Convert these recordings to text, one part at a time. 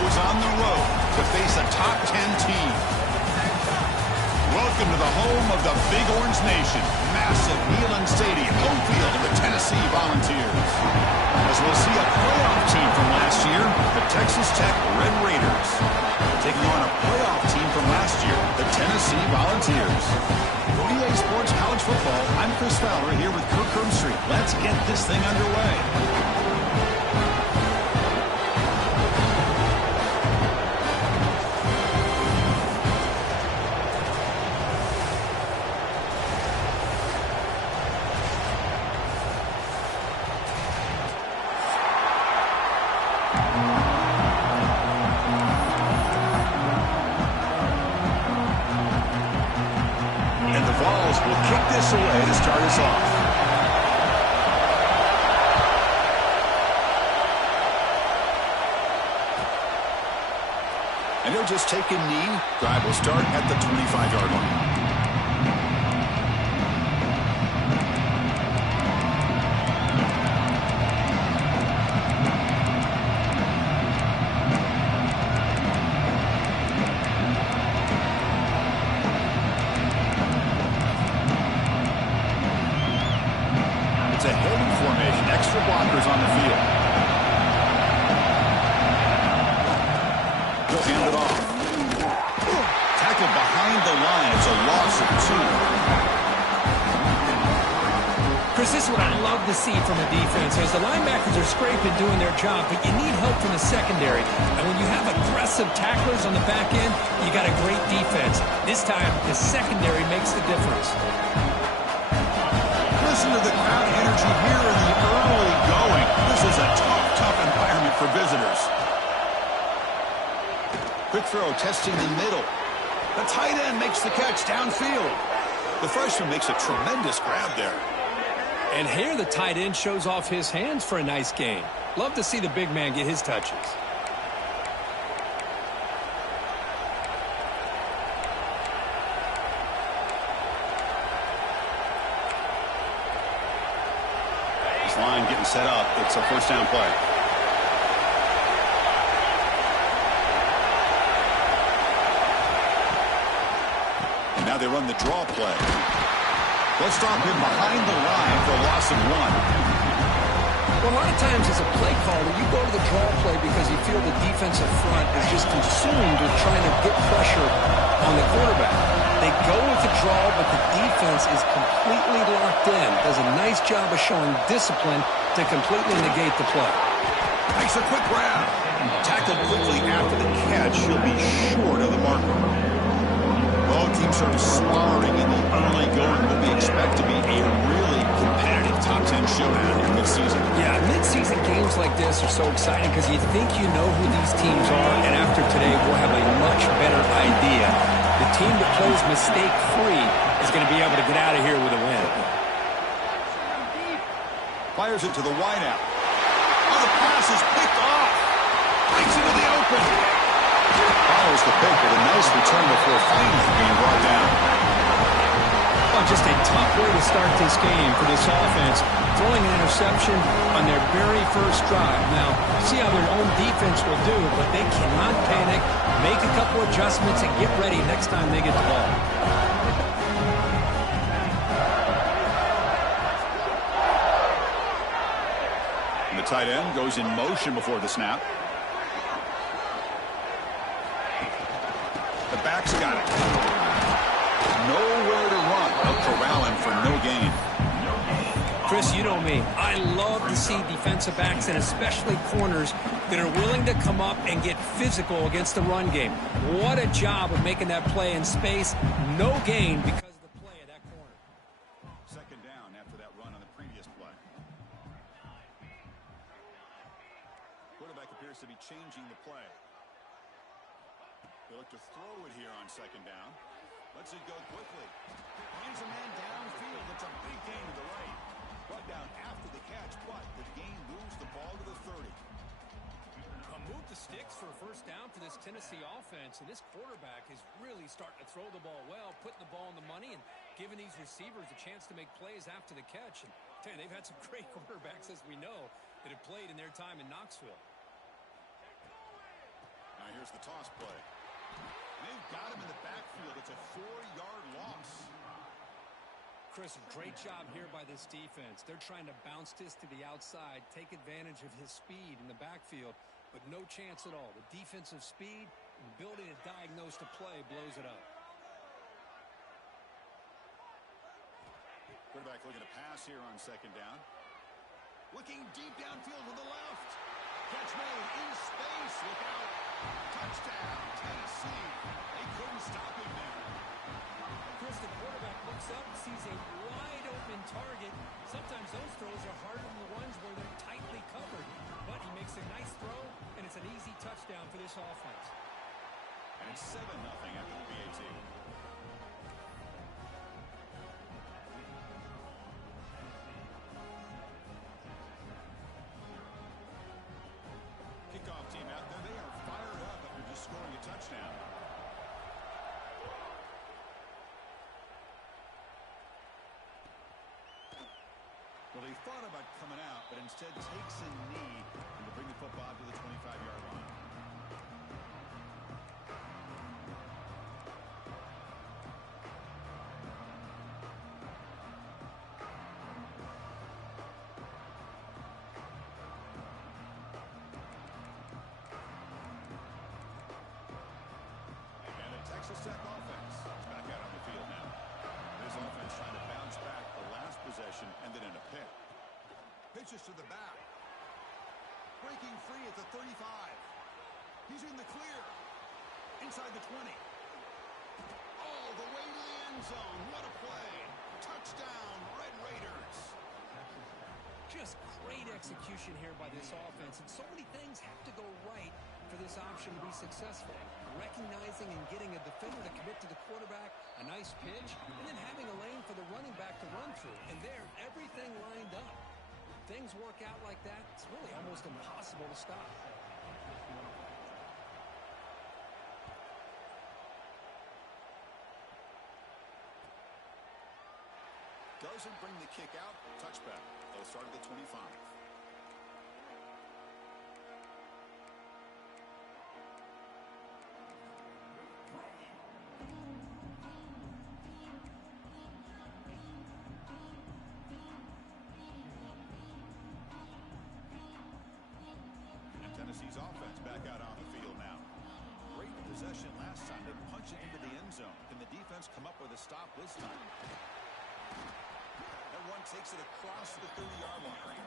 goes on the road to face a top 10 team. Welcome to the home of the Big Orange Nation. Massive Neyland Stadium, home field of the Tennessee Volunteers. As we'll see a playoff team from last year, the Texas Tech Red Raiders, taking on a playoff team from last year, the Tennessee Volunteers. For EA Sports College Football, I'm Chris Fowler here with Kirk Herbstreit. Let's get this thing underway. Away to start us off. And he'll just take a knee. Drive will start at the 25-yard line. It's a heavy formation. Extra blockers on the field. He'll hand it off. Tackled behind the line. It's a loss of 2. Chris, this is what I love to see from a defense. As the linebackers are scraping, doing their job, but you need help from the secondary. And when you have aggressive tacklers on the back end, you got a great defense. This time, the secondary makes the difference. Listen to the crowd energy here in the early going. This is a tough environment for visitors. Quick throw, testing the middle. The tight end makes the catch downfield. The freshman makes a tremendous grab there. And here the tight end shows off his hands for a nice gain. Love to see the big man get his touches. Line getting set up. It's a first down play. And now they run the draw play. Let's stop him behind the line for a loss of 1. Well, a lot of times as a play caller, you go to the draw play because you feel the defensive front is just consumed with trying to get pressure on the quarterback. They go with the draw, but the defense is completely locked in. Does a nice job of showing discipline to completely negate the play. Makes a quick grab. Tackled quickly after the catch. He'll be short of the marker. Both teams sort of sparring in the early going. What we expect to be a really competitive top 10 showdown in midseason. Yeah, midseason games like this are so exciting because you think you know who these teams are, and after today we'll have a much better idea. The team that plays mistake-free is going to be able to get out of here with a win. Fires it to the wideout. Oh, the pass is picked off. Breaks into the open. Follows the pick with a nice return before finally being brought down. Oh, just a tough way to start this game for this offense. Throwing an interception on their very first drive. Now, see how their own defense will do, but they cannot panic. Make a couple adjustments and get ready next time they get the ball. And the tight end goes in motion before the snap. The back's got it. Nowhere to run. They'll corral him for no gain. Chris, you know me. I love to see defensive backs and especially corners that are willing to come up and get physical against the run game. What a job of making that play in space. No gain because of the play of that corner. Second down after that run on the previous play. Quarterback appears to be changing the play. They look to throw it here on second down. Lets it go quickly. Hands a man downfield. It's a big gain to the right. Brought down after the catch, but the gain moves the ball to the 30. Move the sticks for a first down for this Tennessee offense, and this quarterback is really starting to throw the ball well, putting the ball on the money and giving these receivers a chance to make plays after the catch. And they've had some great quarterbacks, as we know, that have played in their time in Knoxville. Now here's the toss play. They've got him in the backfield. It's a 4-yard loss. Chris, great job here by this defense. They're trying to bounce this to the outside, take advantage of his speed in the backfield, but no chance at all. The defensive speed and ability to diagnose the play blows it up. Quarterback looking to pass here on second down. Looking deep downfield to the left. Catch made in space. Look out. Touchdown, Tennessee. They couldn't stop him there. Chris, the quarterback looks up, sees a wide-open target. Sometimes those throws are harder than the ones where they're tightly covered. But he makes a nice throw, and it's an easy touchdown for this offense. And it's 7-0 after the PAT. Kickoff team out there. They are fired up after just scoring a touchdown. Well, he thought about coming out, but instead takes a knee and to bring the football to the 25-yard line. Texas Tech offense is back out on the field now. This offense trying to bounce back the last possession and then in a pick. Pitches to the back. Breaking free at the 35. He's in the clear. Inside the 20. All the way to the end zone. What a play. Touchdown, Red Raiders. Just great execution here by this offense, and so many things have to go right for this option to be successful. Recognizing and getting a defender to commit to the quarterback, a nice pitch, and then having a lane for the running back to run through. And there, everything lined up. Things work out like that, it's really almost impossible to stop. Doesn't bring the kick out. Touchback. They'll start at the 25. And Tennessee's offense back out on the field now. Great possession last time. They punch it into the end zone. Can the defense come up with a stop this time? One takes it across the 30-yard line.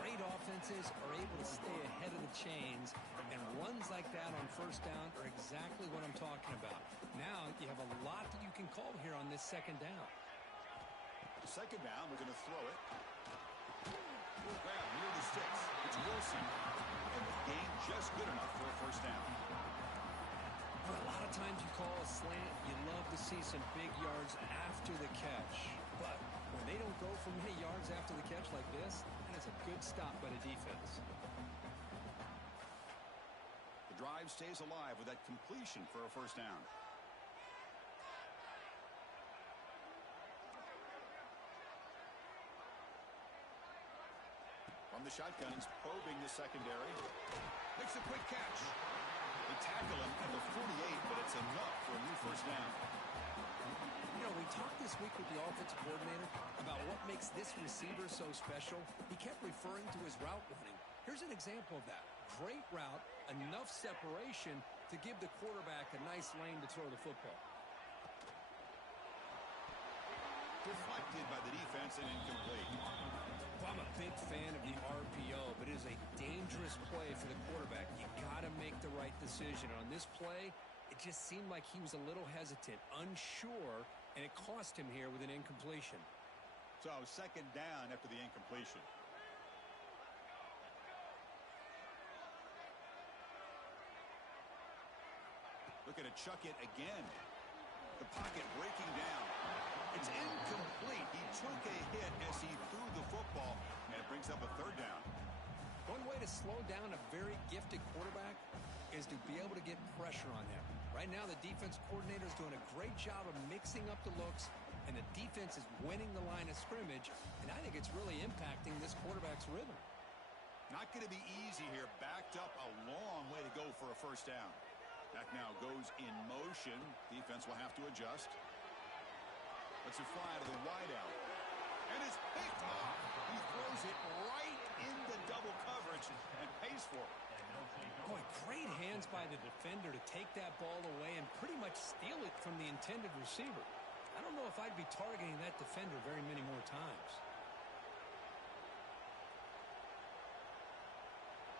Great offenses are able to stay ahead of the chains, and runs like that on first down are exactly what I'm talking about. Now you have a lot that you can call here on this second down. Second down, we're going to throw it. Grab near the sticks. It's Wilson. And the game just good enough for a first down. A lot of times you call a slant, you love to see some big yards after the catch. But when they don't go for many yards after the catch like this, that is a good stop by the defense. The drive stays alive with that completion for a first down. From the shotgun, he's probing the secondary. Makes a quick catch. They tackle him at the 48, but it's enough for a new first down. You know, we talked this week with the offensive coordinator about what makes this receiver so special. He kept referring to his route running. Here's an example of that. Great route, enough separation to give the quarterback a nice lane to throw the football. Deflected by the defense and incomplete. Well, I'm a big fan of the RPO, but it is a dangerous play for the quarterback. You got to make the right decision. On this play, it just seemed like he was a little hesitant, unsure, and it cost him here with an incompletion. So second down after the incompletion. Looking to chuck it again. The pocket breaking down. It's incomplete. He took a hit as he threw the football, and it brings up a third down. One way to slow down a very gifted quarterback is to be able to get pressure on him. Right now, the defense coordinator is doing a great job of mixing up the looks, and the defense is winning the line of scrimmage, and I think it's really impacting this quarterback's rhythm. Not going to be easy here. Backed up a long way to go for a first down. Back now goes in motion. Defense will have to adjust. Lets it fly to the wideout. And it's picked off. He throws it right into double coverage and pays for it. Boy, great hands by the defender to take that ball away and pretty much steal it from the intended receiver. I don't know if I'd be targeting that defender very many more times.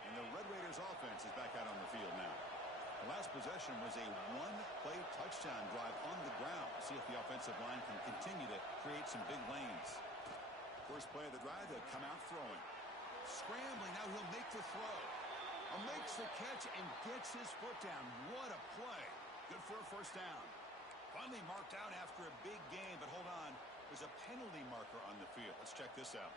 And the Red Raiders offense is back out on the field now. The last possession was a one-play touchdown drive on the ground. See if the offensive line can continue to create some big lanes. First play of the drive, they'll come out throwing. Scrambling, now he'll make the throw. Makes the catch and gets his foot down. What a play. Good for a first down. Finally marked out after a big game, but hold on. There's a penalty marker on the field. Let's check this out.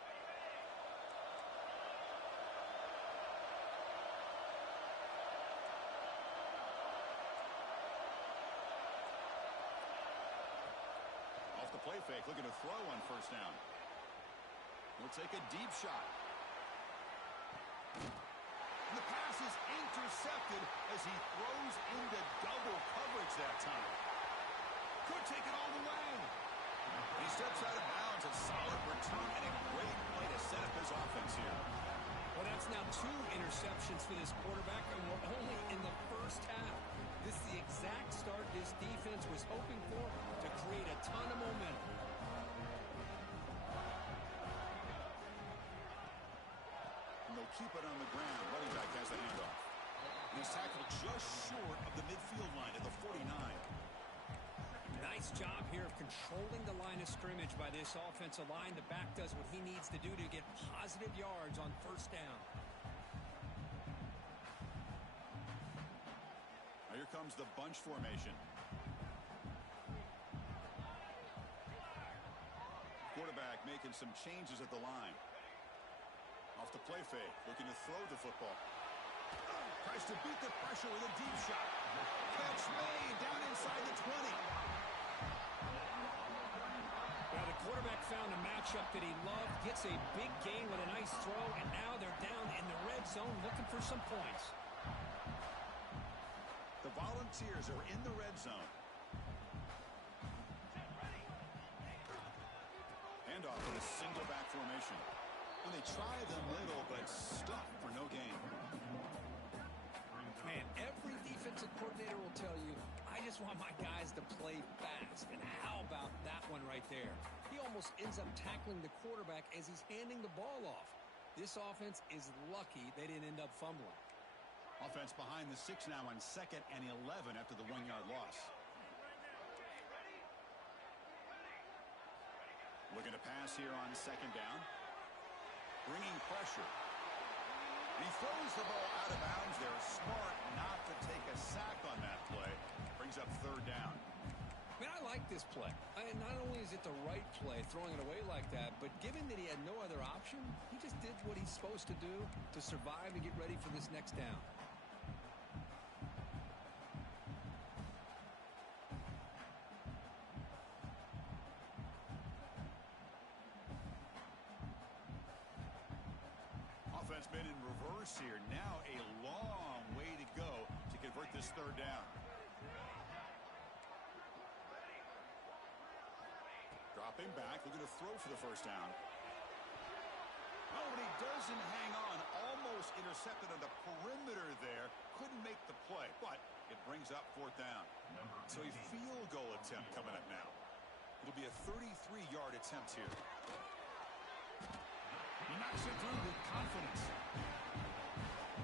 Off the play fake, looking to throw on first down. He'll take a deep shot. And the pass is intercepted as he throws into double coverage that time. Could take it all the way. He steps out of bounds. A solid return and a great play to set up his offense here. Well, that's now 2 interceptions for this quarterback, and we're only in the first half. This is the exact start this defense was hoping for to create a ton of momentum. And they'll keep it on the ground. Running back has the handoff. And he's tackled just short of the midfield line at the 49. Nice job here of controlling the line of scrimmage by this offensive line. The back does what he needs to do to get positive yards on first down. Now here comes the bunch formation. Quarterback making some changes at the line. Off the play fake, looking to throw the football. Tries to beat the pressure with a deep shot. Catch made down inside the 20. Well, the quarterback found a matchup that he loved, gets a big gain with a nice throw, and now they're down in the red zone looking for some points. The Volunteers are in the red zone. Handoff in a single back formation. And they try the middle, but stuck for no gain. Man, every defensive coordinator will tell you, I just want my guys to play fast. And how about that one right there? He almost ends up tackling the quarterback as he's handing the ball off. This offense is lucky they didn't end up fumbling. Offense behind the 6 now on 2nd and 11 after the 1-yard loss. Looking to pass here on 2nd down. Bringing pressure. And he throws the ball out of bounds there. Smart not to take a sack on that play. Brings up 3rd down. Man, I like this play. Not only is it the right play, throwing it away like that, but given that he had no other option, he just did what he's supposed to do to survive and get ready for this next down. Offense been in reverse here. Now a long way to go to convert this 3rd down. Dropping back, looking to throw for the first down. Oh, but he doesn't hang on. Almost intercepted on the perimeter there. Couldn't make the play, but it brings up 4th down. So a field goal attempt coming up now. It'll be a 33-yard attempt here. He knocks it through with confidence.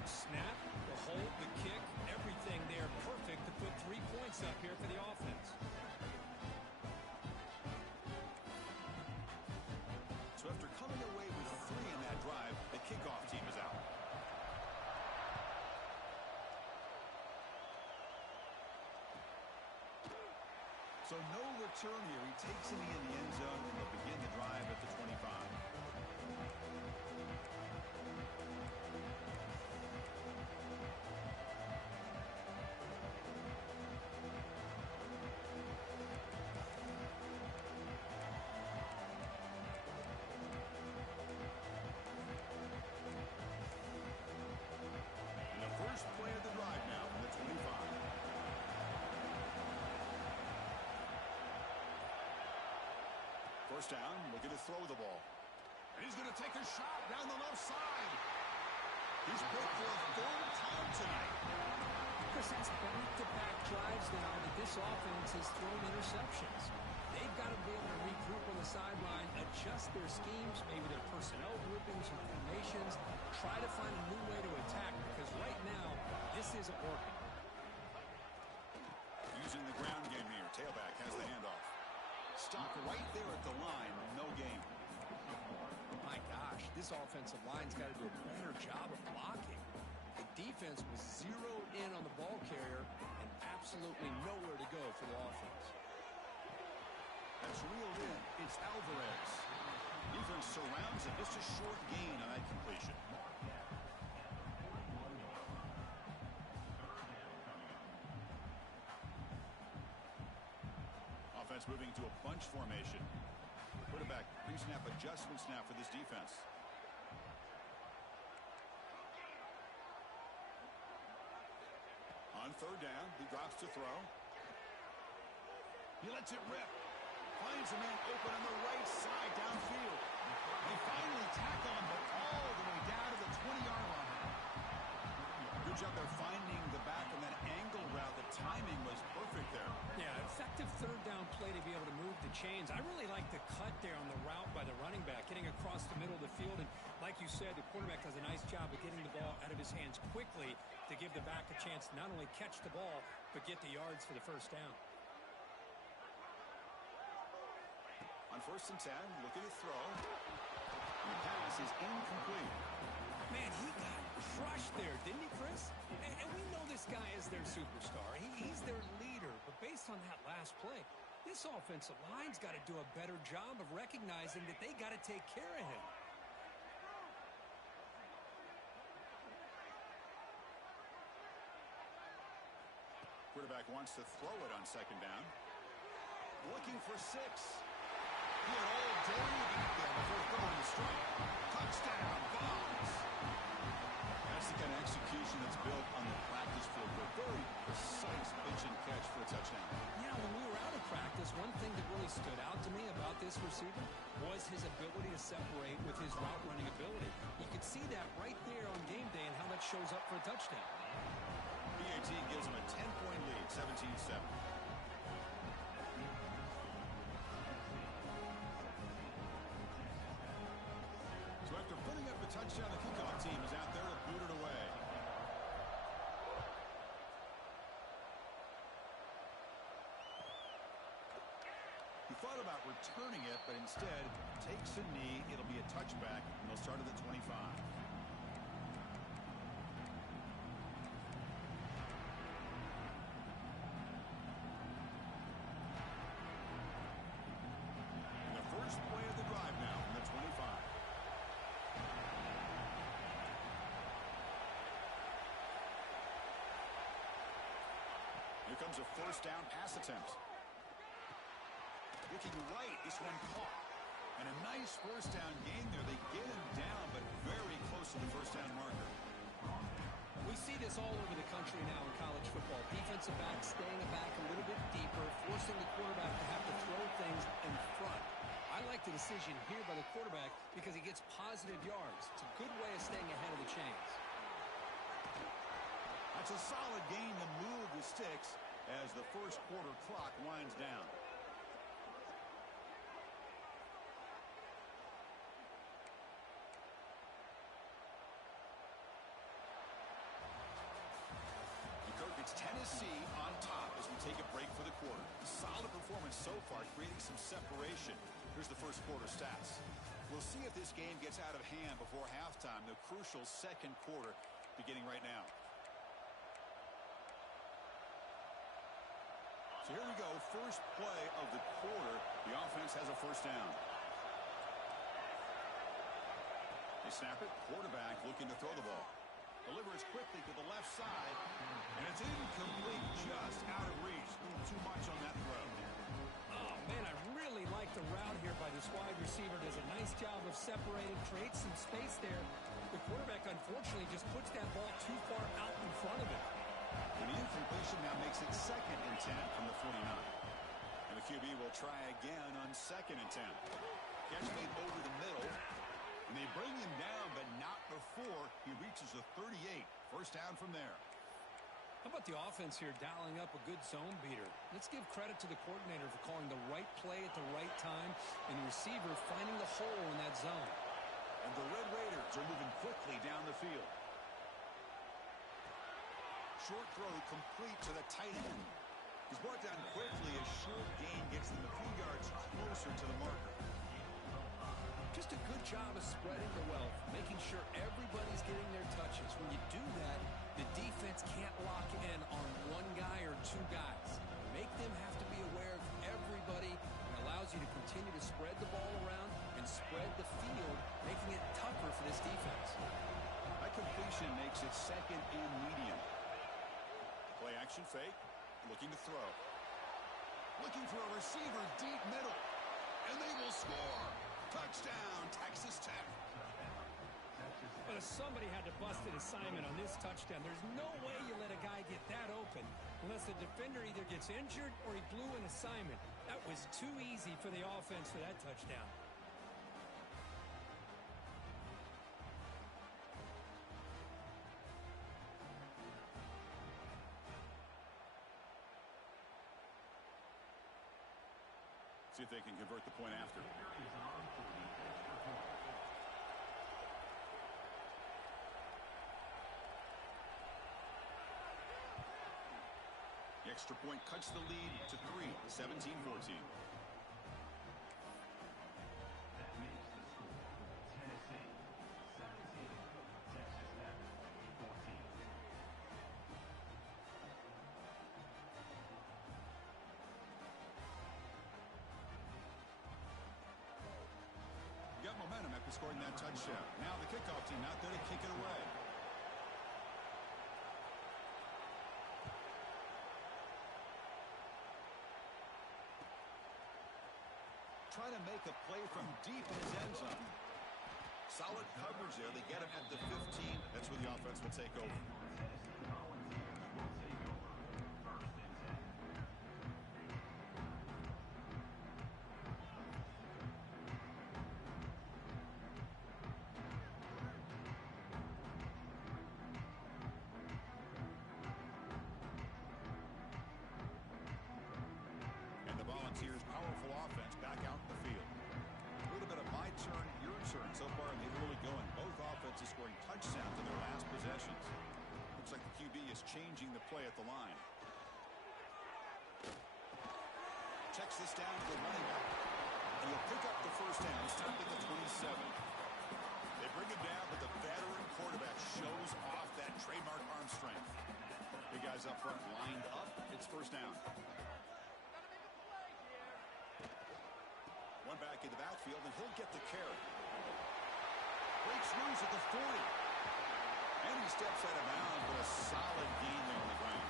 Snap, the hold, the kick, everything there perfect to put 3 points up here for the offense. So after coming away with 3 in that drive, the kickoff team is out. So no return here. He takes it in the end zone and they'll begin the drive at the 25. First down, looking to throw the ball. And he's going to take a shot down the left side. He's put for a third time tonight. Chris, that's back-to-back drives now that this offense has thrown interceptions. They've got to be able to regroup on the sideline, adjust their schemes, maybe their personnel groupings or formations, try to find a new way to attack, because right now, this isn't working. Using the ground game here. Tailback has the handoff. Stopped right there at the line. No gain. My gosh, this offensive line's got to do a better job of blocking. The defense was zeroed in on the ball carrier and absolutely nowhere to go for the offense. That's reeled in. It's Alvarez. Defense surrounds it. Just a short gain on that completion. Offense moving to a bunch formation. Quarterback pre-snap adjustment snap for this defense. On third down, he drops to throw. He lets it rip. Finds a man open on the right side downfield. They finally tackle him, but all the way down to the 20-yard line. Good job there finding the back on that angle route. The timing was perfect there. Yeah, effective third down play to be able to move the chains. I really like the cut there on the route by the running back, getting across the middle of the field. And like you said, the quarterback does a nice job of getting the ball out of his hands quickly to give the back a chance to not only catch the ball, but get the yards for the first down. On 1st and 10, looking to throw. And the pass is incomplete. Man, he got crushed there, didn't he, Chris? And we know this guy is their superstar. He's their leader. But based on that last play, this offensive line's got to do a better job of recognizing that they got to take care of him. Quarterback wants to throw it on 2nd down. Looking for 6. He had all day back there before throwing the strike. Touchdown, Bonds. That's the kind of execution that's built on the practice field. A very precise pitch and catch for a touchdown. Yeah, when we were out of practice, one thing that really stood out to me about this receiver was his ability to separate with his route running ability. You could see that right there on game day and how that shows up for a touchdown. PAT gives him a 10-point lead, 17-7. So after putting up a touchdown, the kickoff team is out there to boot it away. He thought about returning it, but instead takes a knee. It'll be a touchback, and they'll start at the 25. First play of the drive now from the 25. Here comes a 1st down pass attempt. Looking right, this one caught. And a nice 1st down gain there. They get him down, but very close to the 1st down marker. We see this all over the country now in college football. Defensive backs staying back a little bit deeper, forcing the quarterback to have to throw things in front. I like the decision here by the quarterback because he gets positive yards. It's a good way of staying ahead of the chains. That's a solid gain to move the sticks as the 1st quarter clock winds down. It's Tennessee on top as we take a break for the quarter. Solid performance so far, creating some separation. Here's the 1st quarter stats. We'll see if this game gets out of hand before halftime. The crucial 2nd quarter beginning right now. So here we go. First play of the quarter. The offense has a 1st down. They snap it. Quarterback looking to throw the ball. Delivers quickly to the left side, and it's incomplete, just out of reach. Too much on that throw. Oh, man, I really like the route here by this wide receiver. Does a nice job of separating, creates some space there. The quarterback, unfortunately, just puts that ball too far out in front of him. And the incompletion now makes it 2nd and 10 from the 49. And the QB will try again on 2nd and 10. Catch made over the middle. And they bring him down, but not before he reaches the 38. First down from there. How about the offense here dialing up a good zone beater? Let's give credit to the coordinator for calling the right play at the right time and the receiver finding the hole in that zone. And the Red Raiders are moving quickly down the field. Short throw complete to the tight end. He's brought down quickly. A short gain gets them a few yards closer to the marker. Just a good job of spreading the wealth, making sure everybody's getting their touches. When you do that, the defense can't lock in on one guy or two guys. Make them have to be aware of everybody. It allows you to continue to spread the ball around and spread the field, making it tougher for this defense. That completion makes it 2nd and medium. Play action fake, looking to throw. Looking for a receiver deep middle. And they will score. Touchdown, Texas Tech. But if somebody had to bust an assignment on this touchdown, there's no way you let a guy get that open unless the defender either gets injured or he blew an assignment. That was too easy for the offense for that touchdown. See if they can convert the point after. The extra point cuts the lead to 3, 17-14. That makes the score Tennessee 17, Texas Tech 14. Got momentum after scoring that touchdown. Now the kickoff team out there to kick it away. Trying to make a play from deep in his end zone. Solid coverage there. They get him at the 15. That's where the offense will take over. Volunteers' powerful offense back out in the field. A little bit of my turn, your turn so far in the early going. Both offenses scoring touchdowns in their last possessions. Looks like the QB is changing the play at the line. Checks this down to the running back. And he'll pick up the first down, stopping the 27. They bring him down, but the veteran quarterback shows off that trademark arm strength. Big guys up front lined up. It's first down. One back in the backfield, and he'll get the carry. Breaks loose at the 40. And he steps out of bounds, but a solid gain there on the ground.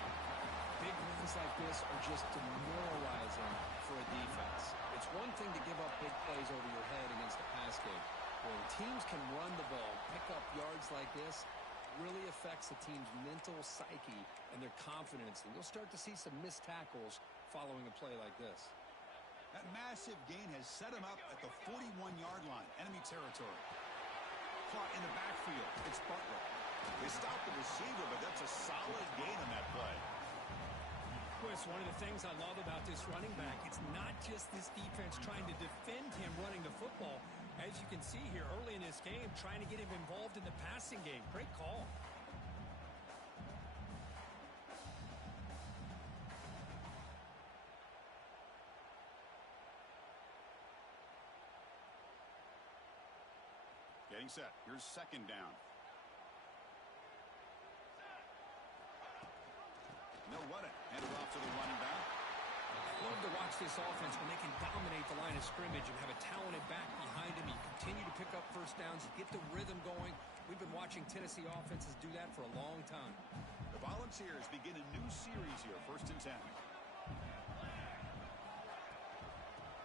Big wins like this are just demoralizing for a defense. It's one thing to give up big plays over your head against a pass game. When teams can run the ball, pick up yards like this, really affects the team's mental psyche and their confidence. And you'll start to see some missed tackles following a play like this. That massive gain has set him up at the 41-yard line, enemy territory. Caught in the backfield. It's Butler. They stop the receiver, but that's a solid gain on that play. Chris, one of the things I love about this running back, it's not just this defense trying to defend him running the football. As you can see here early in this game, trying to get him involved in the passing game. Great call. Getting set. Here's second down. No running. Handed off to the running back. Love to watch this offense when they can dominate the line of scrimmage and have a talented back behind him. You continue to pick up first downs. You get the rhythm going. We've been watching Tennessee offenses do that for a long time. The Volunteers begin a new series here. First and 10.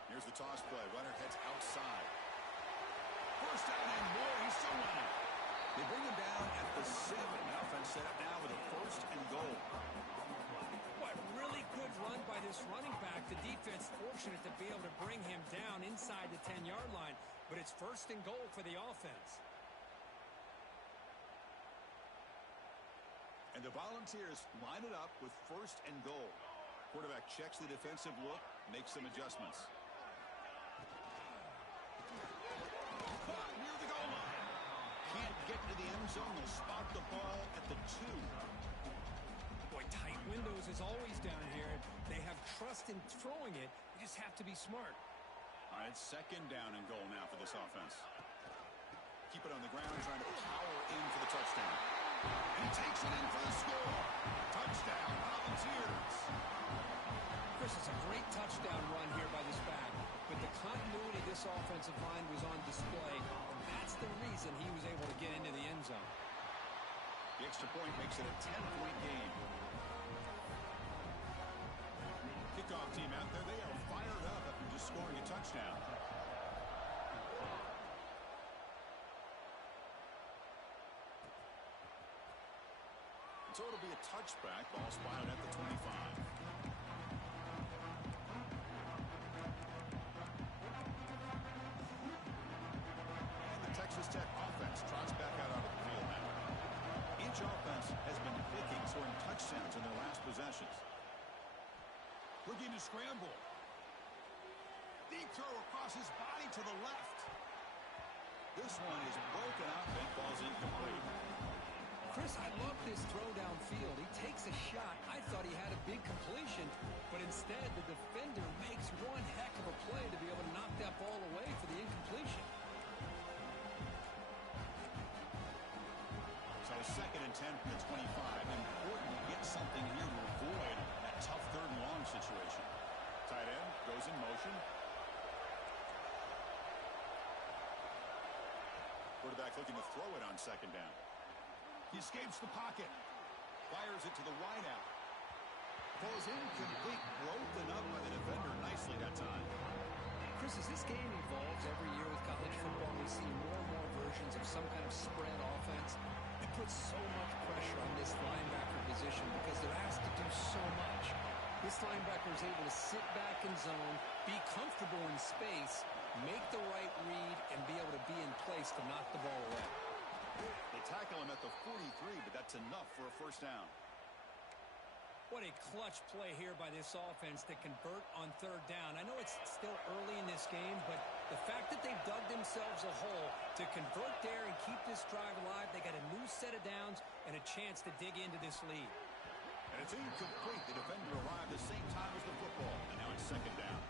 Here's the toss play. Runner heads outside. First down and more. He's still running. They bring him down at the 7. The offense set up now with a first and goal. Boy, Really good run by this running back. The defense fortunate to be able to bring him down inside the 10-yard line, but it's first and goal for the offense. And the Volunteers line it up with first and goal. Quarterback checks the defensive look, makes some adjustments. Caught near the goal line. Can't get to the end zone. They'll spot the ball at the 2. Boy, tight windows is always down here. They have trust in throwing it. You just have to be smart. All right, second down and goal now for this offense. Keep it on the ground, trying to power in for the touchdown. And he takes it in for the score. Touchdown, Volunteers. Chris, it's a great touchdown run here by this back, but the continuity of this offensive line was on display, and that's the reason he was able to get into the end zone. The extra point makes it a 10-point game. Kickoff team out there, they are fired up after just scoring a touchdown. So it'll be a touchback, ball spotted at the 25. And the Texas Tech offense trots back out onto the field now. Each offense has been clicking, scoring touchdowns in their last possessions. Looking to scramble. Deep throw across his body to the left. This one is broken up and falls incomplete. Chris, I love this throw downfield. He takes a shot. I thought he had a big completion, but instead the defender makes one heck of a play to be able to knock that ball away for the incompletion. So second and 10 from the 25. Important to get something here to avoid that tough third and long situation. Tight end goes in motion. Quarterback looking to throw it on second down. He escapes the pocket. Fires it to the wideout. Falls incomplete. Broken up by the defender nicely that time. Chris, as this game evolves every year with college football, we see more and more versions of some kind of spread offense. It puts so much pressure on this linebacker position because they're asked to do so much. This linebacker is able to sit back in zone, be comfortable in space, make the right read, and be able to be in place to knock the ball away. They tackle him at the 43, but that's enough for a first down. What a clutch play here by this offense to convert on third down. I know it's still early in this game, but the fact that they've dug themselves a hole to convert there and keep this drive alive, they got a new set of downs and a chance to dig into this lead. And it's incomplete. The defender arrived the same time as the football, and now it's second down.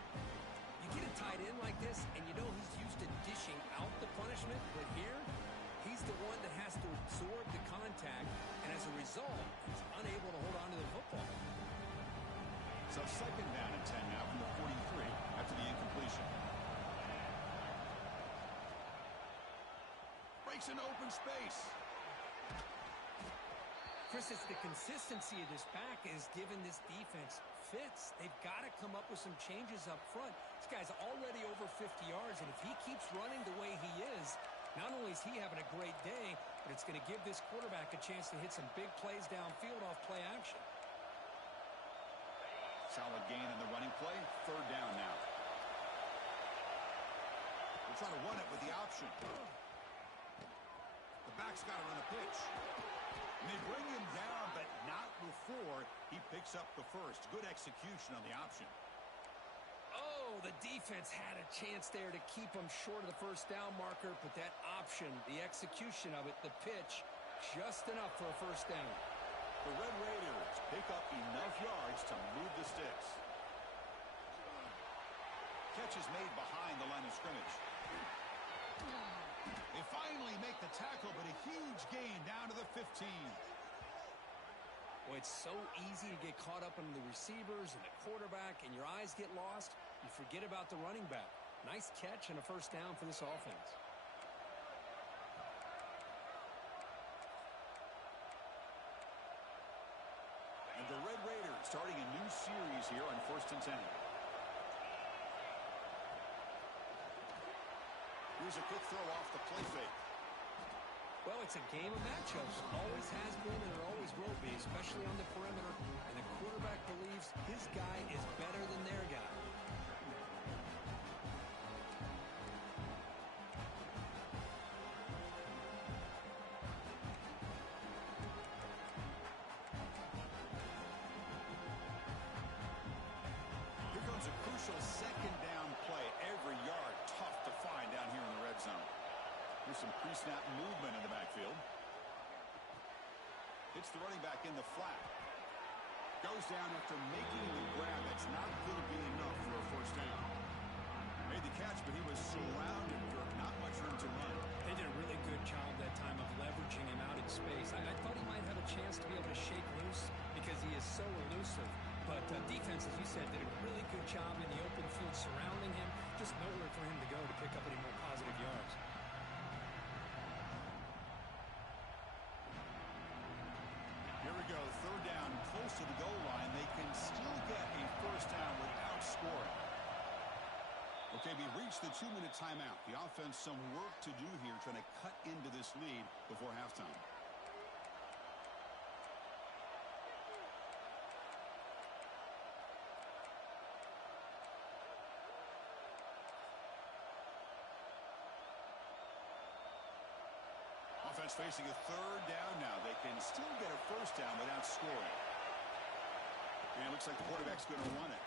You get a tight end like this, and you know he's used to dishing out the punishment, but here, he's the one that has to absorb the contact, and as a result, he's unable to hold on to the football. So second down and 10 now from the 43 after the incompletion. Breaks into open space. Chris, it's the consistency of this back is giving this defense fits. They've got to come up with some changes up front. This guy's already over 50 yards, and if he keeps running the way he is, not only is he having a great day, but it's going to give this quarterback a chance to hit some big plays downfield off play action. Solid gain in the running play. Third down now. We'll try to run it with the option. The back's got to run a pitch. And they bring him down, but not before he picks up the first. Good execution on the option. Oh, the defense had a chance there to keep him short of the first down marker, but that option, the execution of it, the pitch, just enough for a first down. The Red Raiders pick up enough yards to move the sticks. Catch is made behind the line of scrimmage. They finally make the tackle, but a huge gain down to the 15. Well, it's so easy to get caught up in the receivers and the quarterback, and your eyes get lost. You forget about the running back. Nice catch and a first down for this offense. And the Red Raiders starting a new series here on 1st and 10. Here's a quick throw off the play fake. Well, it's a game of matchups. Always has been and it always will be, especially on the perimeter. And the quarterback believes Some pre-snap movement in the backfield. It's the running back in the flat. Goes down after making the grab. That's not going to be enough for a first down. Made the catch, but he was surrounded, Kirk. Not much room to run. They did a really good job that time of leveraging him out in space. I thought he might have a chance to be able to shake loose because he is so elusive. But defense, as you said, did a really good job in the open field surrounding him. Just nowhere for him to go to pick up any more positive yards. Here we go, third down, close to the goal line. They can still get a first down without scoring. Okay, we reached the 2-minute timeout. The offense some work to do here, trying to cut into this lead before halftime. Offense facing a third down now. They can still get a first down without scoring. And it looks like the quarterback's going to run it.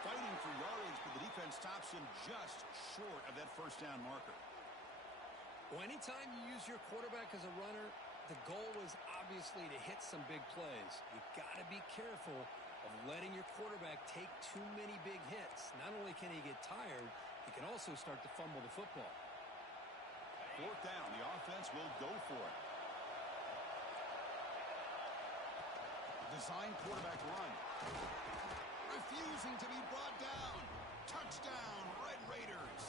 Fighting for yardage, but the defense stops him just short of that first down marker. Well, anytime you use your quarterback as a runner, the goal is obviously to hit some big plays. You got to be careful of letting your quarterback take too many big hits. Not only can he get tired, he can also start to fumble the football. Fourth down, the offense will go for it. Design quarterback run. Refusing to be brought down. Touchdown, Red Raiders.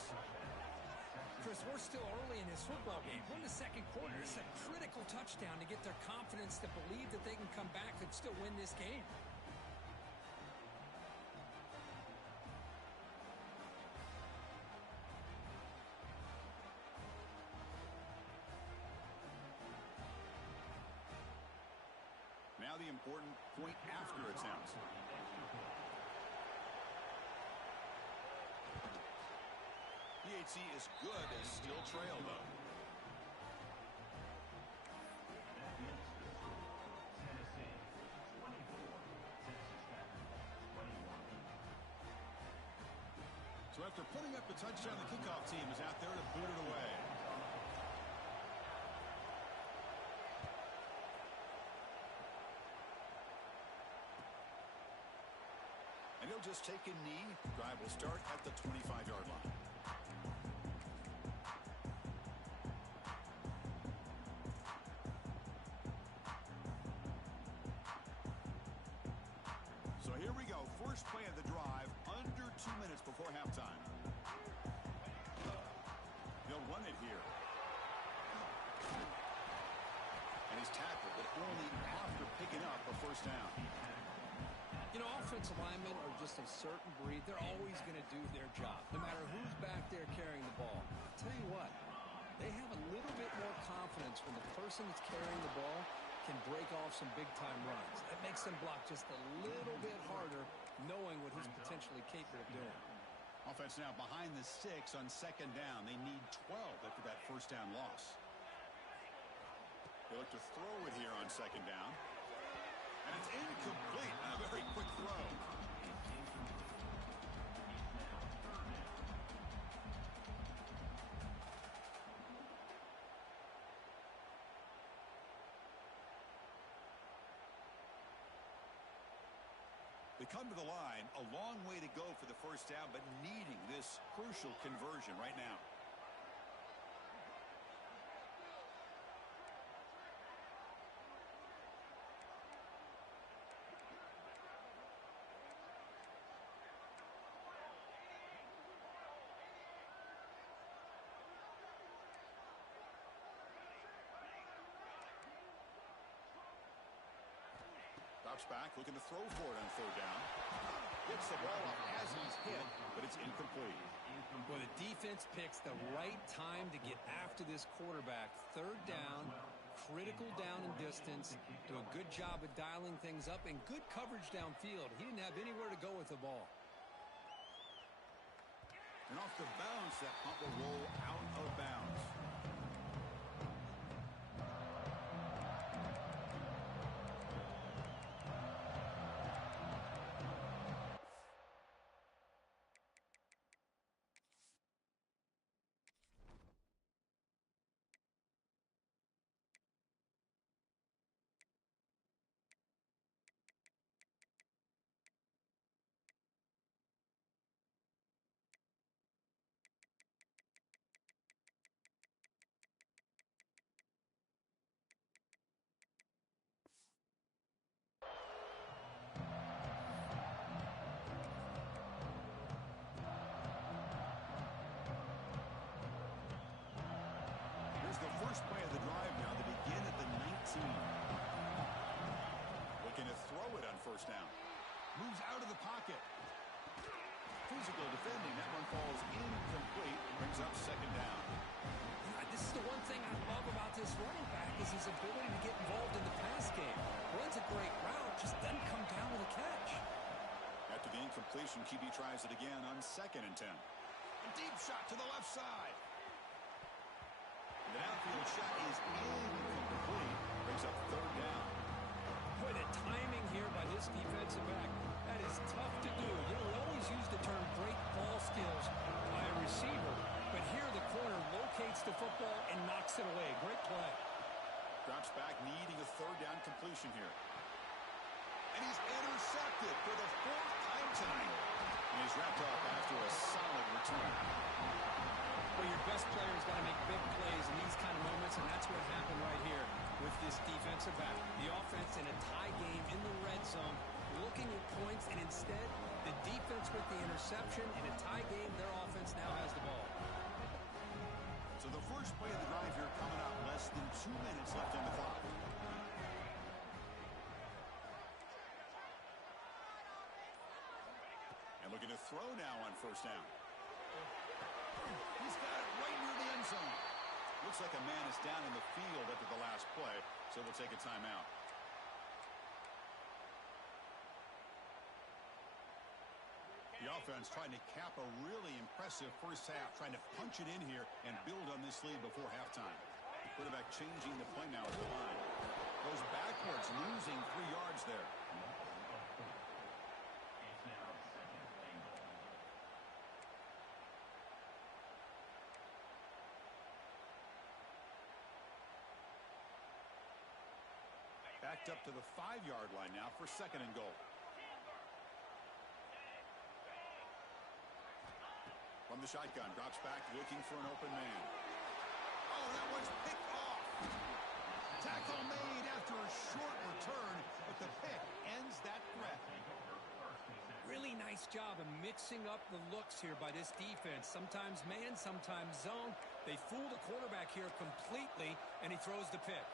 Chris, we're still early in this football game. We're in the second quarter. It's a critical touchdown to get their confidence to believe that they can come back and still win this game. Now the important point after attempt. PAT is good as still trail, though. Tennessee 24, Texas Tech 21. So after putting up the touchdown, the kickoff team is out there to boot it away. And he'll just take a knee. Drive will start at the 25-yard line. So here we go. First play of the drive, under 2 minutes before halftime. He'll run it here. And he's tackled, but only after picking up a first down. You know, offensive linemen are just a certain breed. They're always going to do their job, no matter who's back there carrying the ball. I'll tell you what, they have a little bit more confidence when the person that's carrying the ball can break off some big-time runs. That makes them block just a little bit harder, knowing what he's potentially capable of doing. Offense now behind the 6 on second down. They need 12 after that first down loss. They look to throw it here on second down. And it's incomplete. A very quick throw. They come to the line, a long way to go for the first down, but needing this crucial conversion right now. Drops back, looking to throw for it on third down. Gets the ball up as he's hit, but it's incomplete. Well, the defense picks the right time to get after this quarterback. Third down, critical down and distance. Do a good job of dialing things up and good coverage downfield. He didn't have anywhere to go with the ball. And off the bounce, that pump will roll out of bounds. moves out of the pocket. Physical defending. That one falls incomplete. Brings up second down. This is the one thing I love about this running back is his ability to get involved in the pass game. Runs a great route, just doesn't come down with a catch. After the incompletion, QB tries it again on 2nd and 10. A deep shot to the left side. The downfield shot is incomplete. Brings up 3rd down. Boy, the timing here by this defensive back, that is tough to do. You know, we always use the term great ball skills by a receiver, but here the corner locates the football and knocks it away. Great play. Drops back, needing a 3rd down completion here. And he's intercepted for the 4th time tonight. And he's wrapped up after a solid return. Well, your best player's got to make big plays in these kind of moments, and that's what happened right here with this defensive back. The offense in a tie game in the red zone, looking at points, and instead, the defense with the interception. In a tie game, their offense now has the ball. So the first play of the drive here coming up. Less than 2 minutes left on the clock. And looking to throw now on 1st down. He's got it right near the end zone. Looks like a man is down in the field after the last play, so we'll take a timeout. The offense trying to cap a really impressive first half, trying to punch it in here and build on this lead before halftime. Quarterback changing the play now at the line. Goes backwards, losing 3 yards there. It's now 2nd and goal. Backed up to the 5-yard line now for 2nd and goal. From the shotgun, drops back, looking for an open man. Oh, that one's picked off. Tackle made after a short return, but the pick ends that threat. Really nice job of mixing up the looks here by this defense. Sometimes man, sometimes zone. They fool the quarterback here completely, and he throws the pick.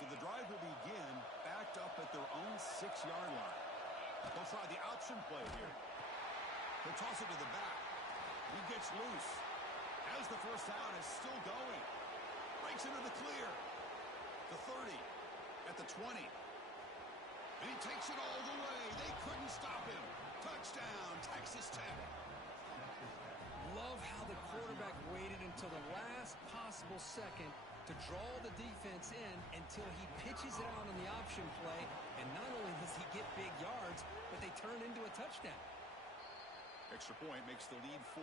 So the drive will begin backed up at their own 6-yard line. They'll try the option play here. They'll toss it to the back. He gets loose. As the first down is still going. Breaks into the clear. The 30. At the 20. And he takes it all the way. They couldn't stop him. Touchdown, Texas Tech. Love how the quarterback waited until the last possible second to draw the defense in until he pitches it out on the option play. And not only does he get big yards, but they turn into a touchdown. Extra point makes the lead 4.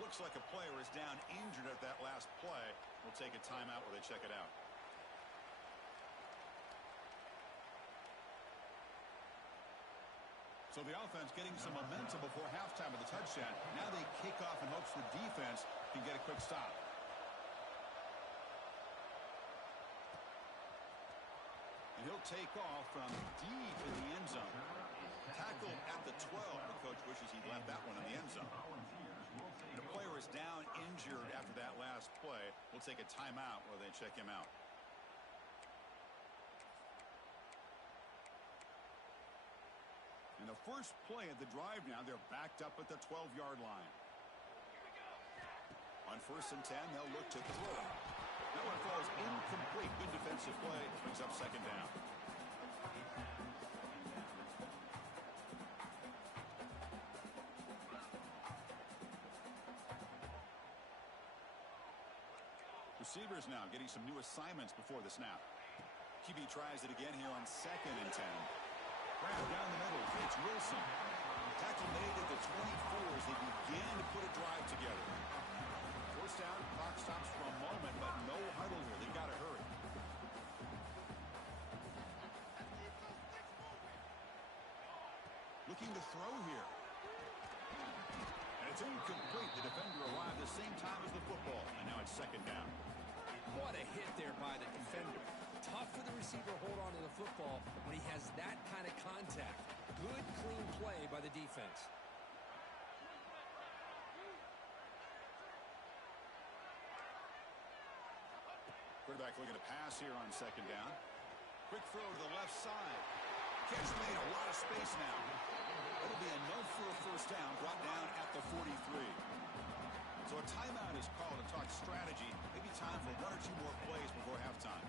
Looks like a player is down injured at that last play. We'll take a timeout while they check it out. So the offense getting some momentum before halftime of the touchdown. Now they kick off in hopes the defense can get a quick stop. And he'll take off from deep in the end zone. Tackled at the 12. The coach wishes he'd left that one in the end zone. The player is down injured after that last play. We'll take a timeout while they check him out. In the first play of the drive now, they're backed up at the 12-yard line. On 1st and 10, they'll look to throw. That one falls incomplete. Good defensive play. Brings up 2nd down. Receivers now getting some new assignments before the snap. QB tries it again here on 2nd and 10. Grab down the middle. It's Wilson. Tackle made at the 24 as they begin to put a drive together. First down, clock stops for a moment, but no huddle here. They've got to hurry. Looking to throw here. And it's incomplete. The defender arrived the same time as the football. And now it's 2nd down. What a hit there by the defender. Tough for the receiver to hold on to the football when he has that kind of contact. Good, clean play by the defense. Quarterback looking to pass here on second down. Quick throw to the left side. Catch made, a lot of space now. It'll be enough for a first down, brought down at the 43. So a timeout is called to talk strategy. Maybe time for one or two more plays before halftime.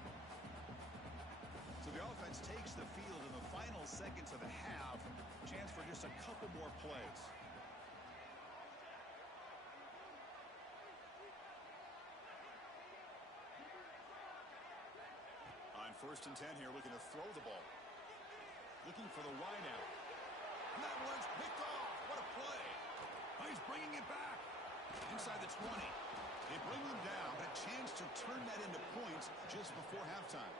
So the offense takes the field in the final seconds of the half. Chance for just a couple more plays. On 1st and 10 here, looking to throw the ball. Looking for the wideout. And that one's picked off. What a play. Oh, he's bringing it back. Inside the 20. They bring them down, but a chance to turn that into points just before halftime.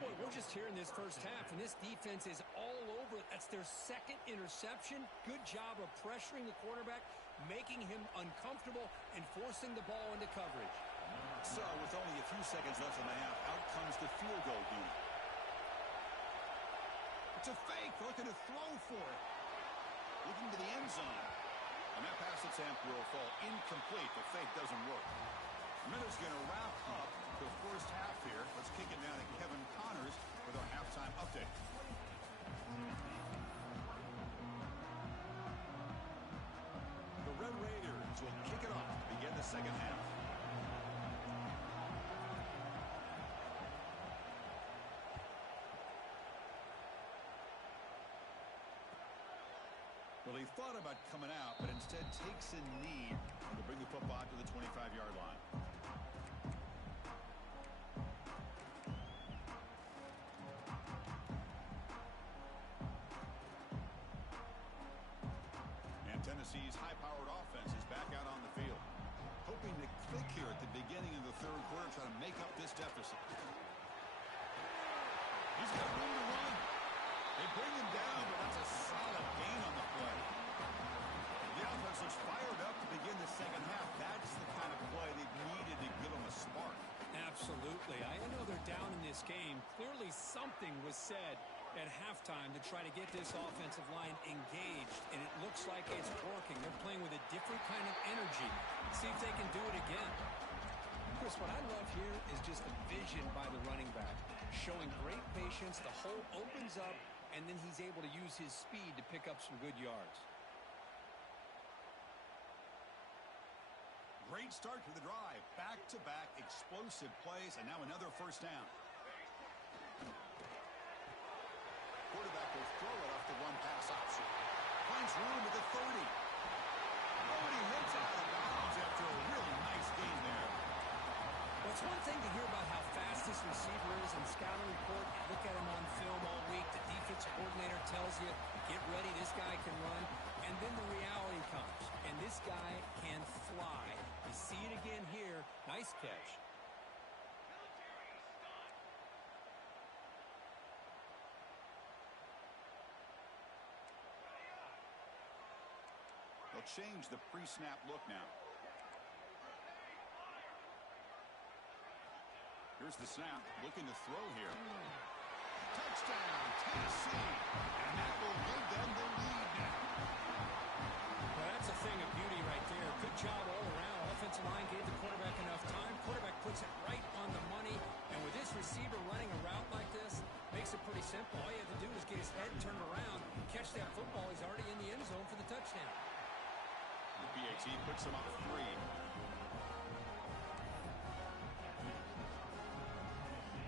Boy, we're just here in this first half, and this defense is all over it. That's their second interception. Good job of pressuring the quarterback, making him uncomfortable, and forcing the ball into coverage. So, with only a few seconds left in the half, out comes the field goal unit. It's a fake. They're looking to throw for it. Looking to the end zone. And that pass attempt will fall incomplete. The fake doesn't work. Minute's going to wrap up the first half here. Let's kick it down to Kevin Connors with our halftime update. The Red Raiders will kick it off to begin the second half. Well, he thought about coming out, but instead takes a knee to bring the football to the 25-yard line. And Tennessee's high-powered offense is back out on the field. Hoping to click here at the beginning of the third quarter, try to make up this deficit. He's got room to run. They bring him down, but that's a solid gain on the play. The offense looks fired up to begin the second half. That's the kind of play they've needed to give them a spark. Absolutely. I know they're down in this game. Clearly something was said at halftime to try to get this offensive line engaged, and it looks like it's working. They're playing with a different kind of energy. See if they can do it again. Chris, what I love here is just the vision by the running back, showing great patience. The hole opens up, and then he's able to use his speed to pick up some good yards. Great start to the drive. Back-to-back explosive plays, and now another first down. Quarterback will throw it off the one-pass option. Finds room at the 30. Oh, and he hits out of bounds after a really nice gain there. Well, it's one thing to hear about how fast this receiver is in scouting report. You look at him on film all week. The defensive coordinator tells you, get ready, this guy can run. And then the reality comes, and this guy can fly. You see it again here. Nice catch. They'll change the pre-snap look now. Here's the snap, looking to throw here. Touchdown, Tennessee. And that will give them the lead now. Well, that's a thing of beauty right there. Good job all around. Offensive line gave the quarterback enough time. Quarterback puts it right on the money. And with this receiver running a route like this, makes it pretty simple. All you have to do is get his head turned around, catch that football. He's already in the end zone for the touchdown. The PAT puts them up 3.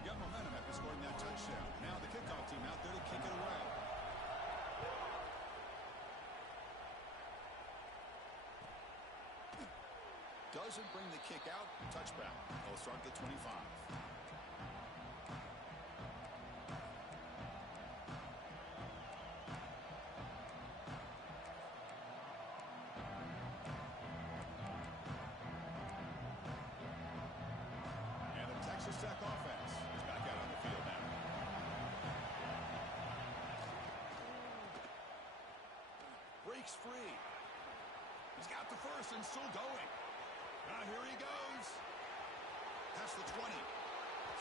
Got momentum after scoring that touchdown. Now the kickoff team out there to kick it away. Doesn't bring the kick out. Touchback. They'll start the 25. Tech offense is back out on the field now. Breaks free. He's got the first and still going. Now here he goes. Past the 20.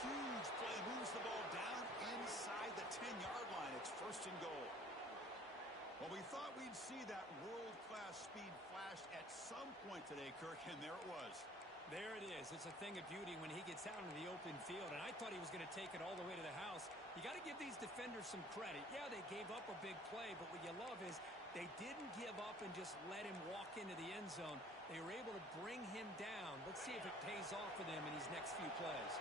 Huge play. Moves the ball down inside the 10-yard line. It's first and goal. Well, we thought we'd see that world-class speed flash at some point today, Kirk, and there it was. There it is. It's a thing of beauty when he gets out into the open field, and I thought he was going to take it all the way to the house. You got to give these defenders some credit. Yeah, they gave up a big play, but what you love is they didn't give up and just let him walk into the end zone. They were able to bring him down. Let's see if it pays off for them in these next few plays.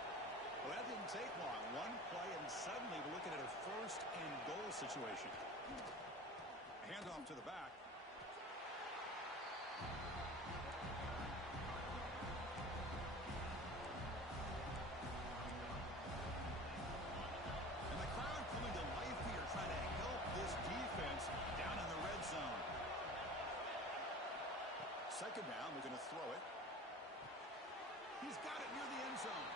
Well, that didn't take long. One play, and suddenly we're looking at a first and goal situation. Handoff to the back. And the crowd coming to life here, trying to help this defense down in the red zone. Second down, we're going to throw it. He's got it near the end zone.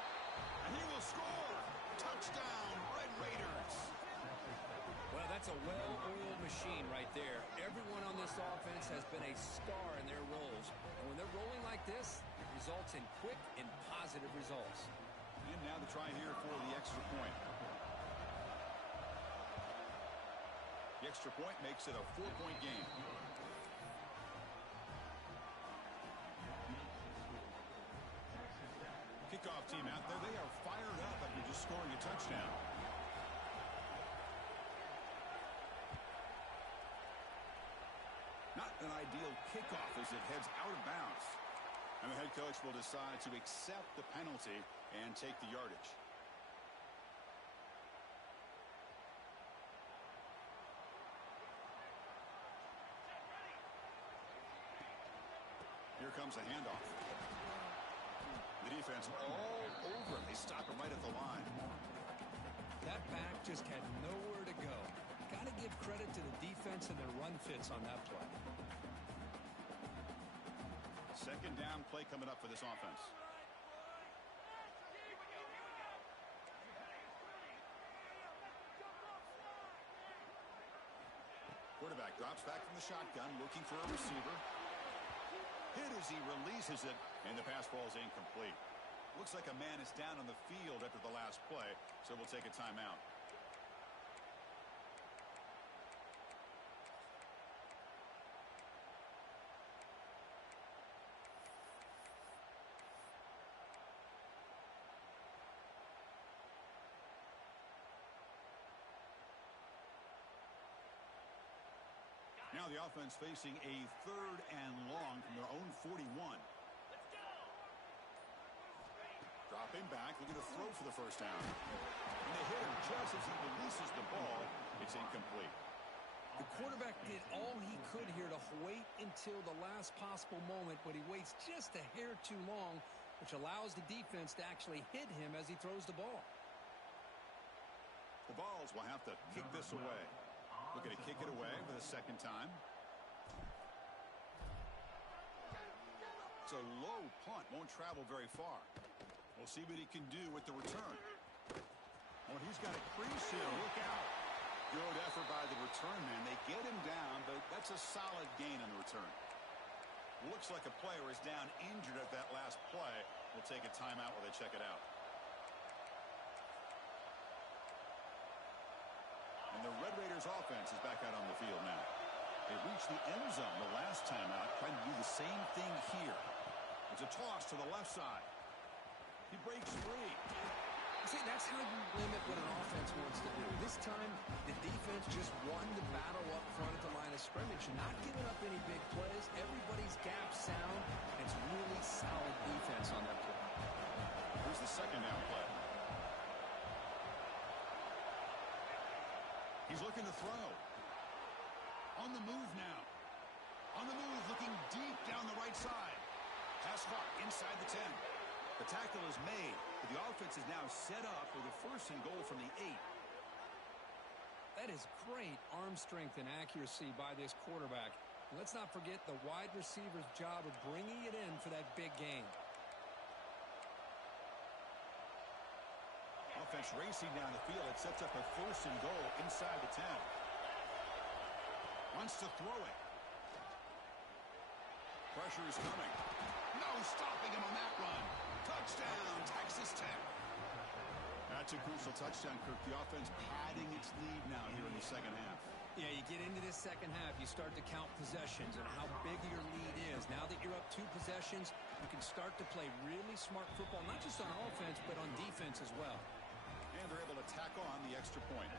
And he will score. Touchdown, Red Raiders. Well, that's a well-oiled machine right there. Everyone on this offense has been a star in their roles. And when they're rolling like this, it results in quick and positive results. And now the try here for the extra point. The extra point makes it a 4-point game. Kickoff team out there. They are fired up after just scoring a touchdown. Not an ideal kickoff as it heads out of bounds. And the head coach will decide to accept the penalty and take the yardage. Here comes a handoff. The defense all over him. They stop him right at the line. That back just had nowhere to go. Got to give credit to the defense and their run fits on that play. Second down play coming up for this offense. Quarterback drops back from the shotgun, looking for a receiver. Hit as he releases it, and the pass ball is incomplete. Looks like a man is down on the field after the last play, so we'll take a timeout. Now the offense facing a 3rd and long from their own 41. Dropping back, looking to throw for the first down. And they hit him just as he releases the ball. It's incomplete. The quarterback did all he could here to wait until the last possible moment, but he waits just a hair too long, which allows the defense to actually hit him as he throws the ball. The Vols will have to kick this away. Looking to kick it away for the second time. It's a low punt. Won't travel very far. We'll see what he can do with the return. Oh, he's got a crease here. Look out. Good effort by the return man. They get him down, but that's a solid gain on the return. Looks like a player is down injured at that last play. We'll take a timeout while they check it out. And the Red Raiders offense is back out on the field now. They reached the end zone the last time out, trying to do the same thing here. It's a toss to the left side. He breaks free. See, that's how you limit what an offense wants to do. This time, the defense just won the battle up front at the line of scrimmage, not giving up any big plays. Everybody's gap sound. It's really solid defense on that play. Here's the second down play. He's looking to throw. On the move now. On the move, looking deep down the right side. Pass caught inside the 10. The tackle is made, but the offense is now set up with a 1st and goal from the 8. That is great arm strength and accuracy by this quarterback. And let's not forget the wide receiver's job of bringing it in for that big gain. Offense racing down the field. It sets up a 1st and goal inside the 10. Wants to throw it. Pressure is coming. No stopping him on that run. Touchdown, Texas Tech. That's a crucial touchdown, Kirk. The offense padding its lead now here in the second half. Yeah, you get into this second half, you start to count possessions and how big your lead is. Now that you're up 2 possessions, you can start to play really smart football, not just on offense, but on defense as well. And they're able to tack on the extra point.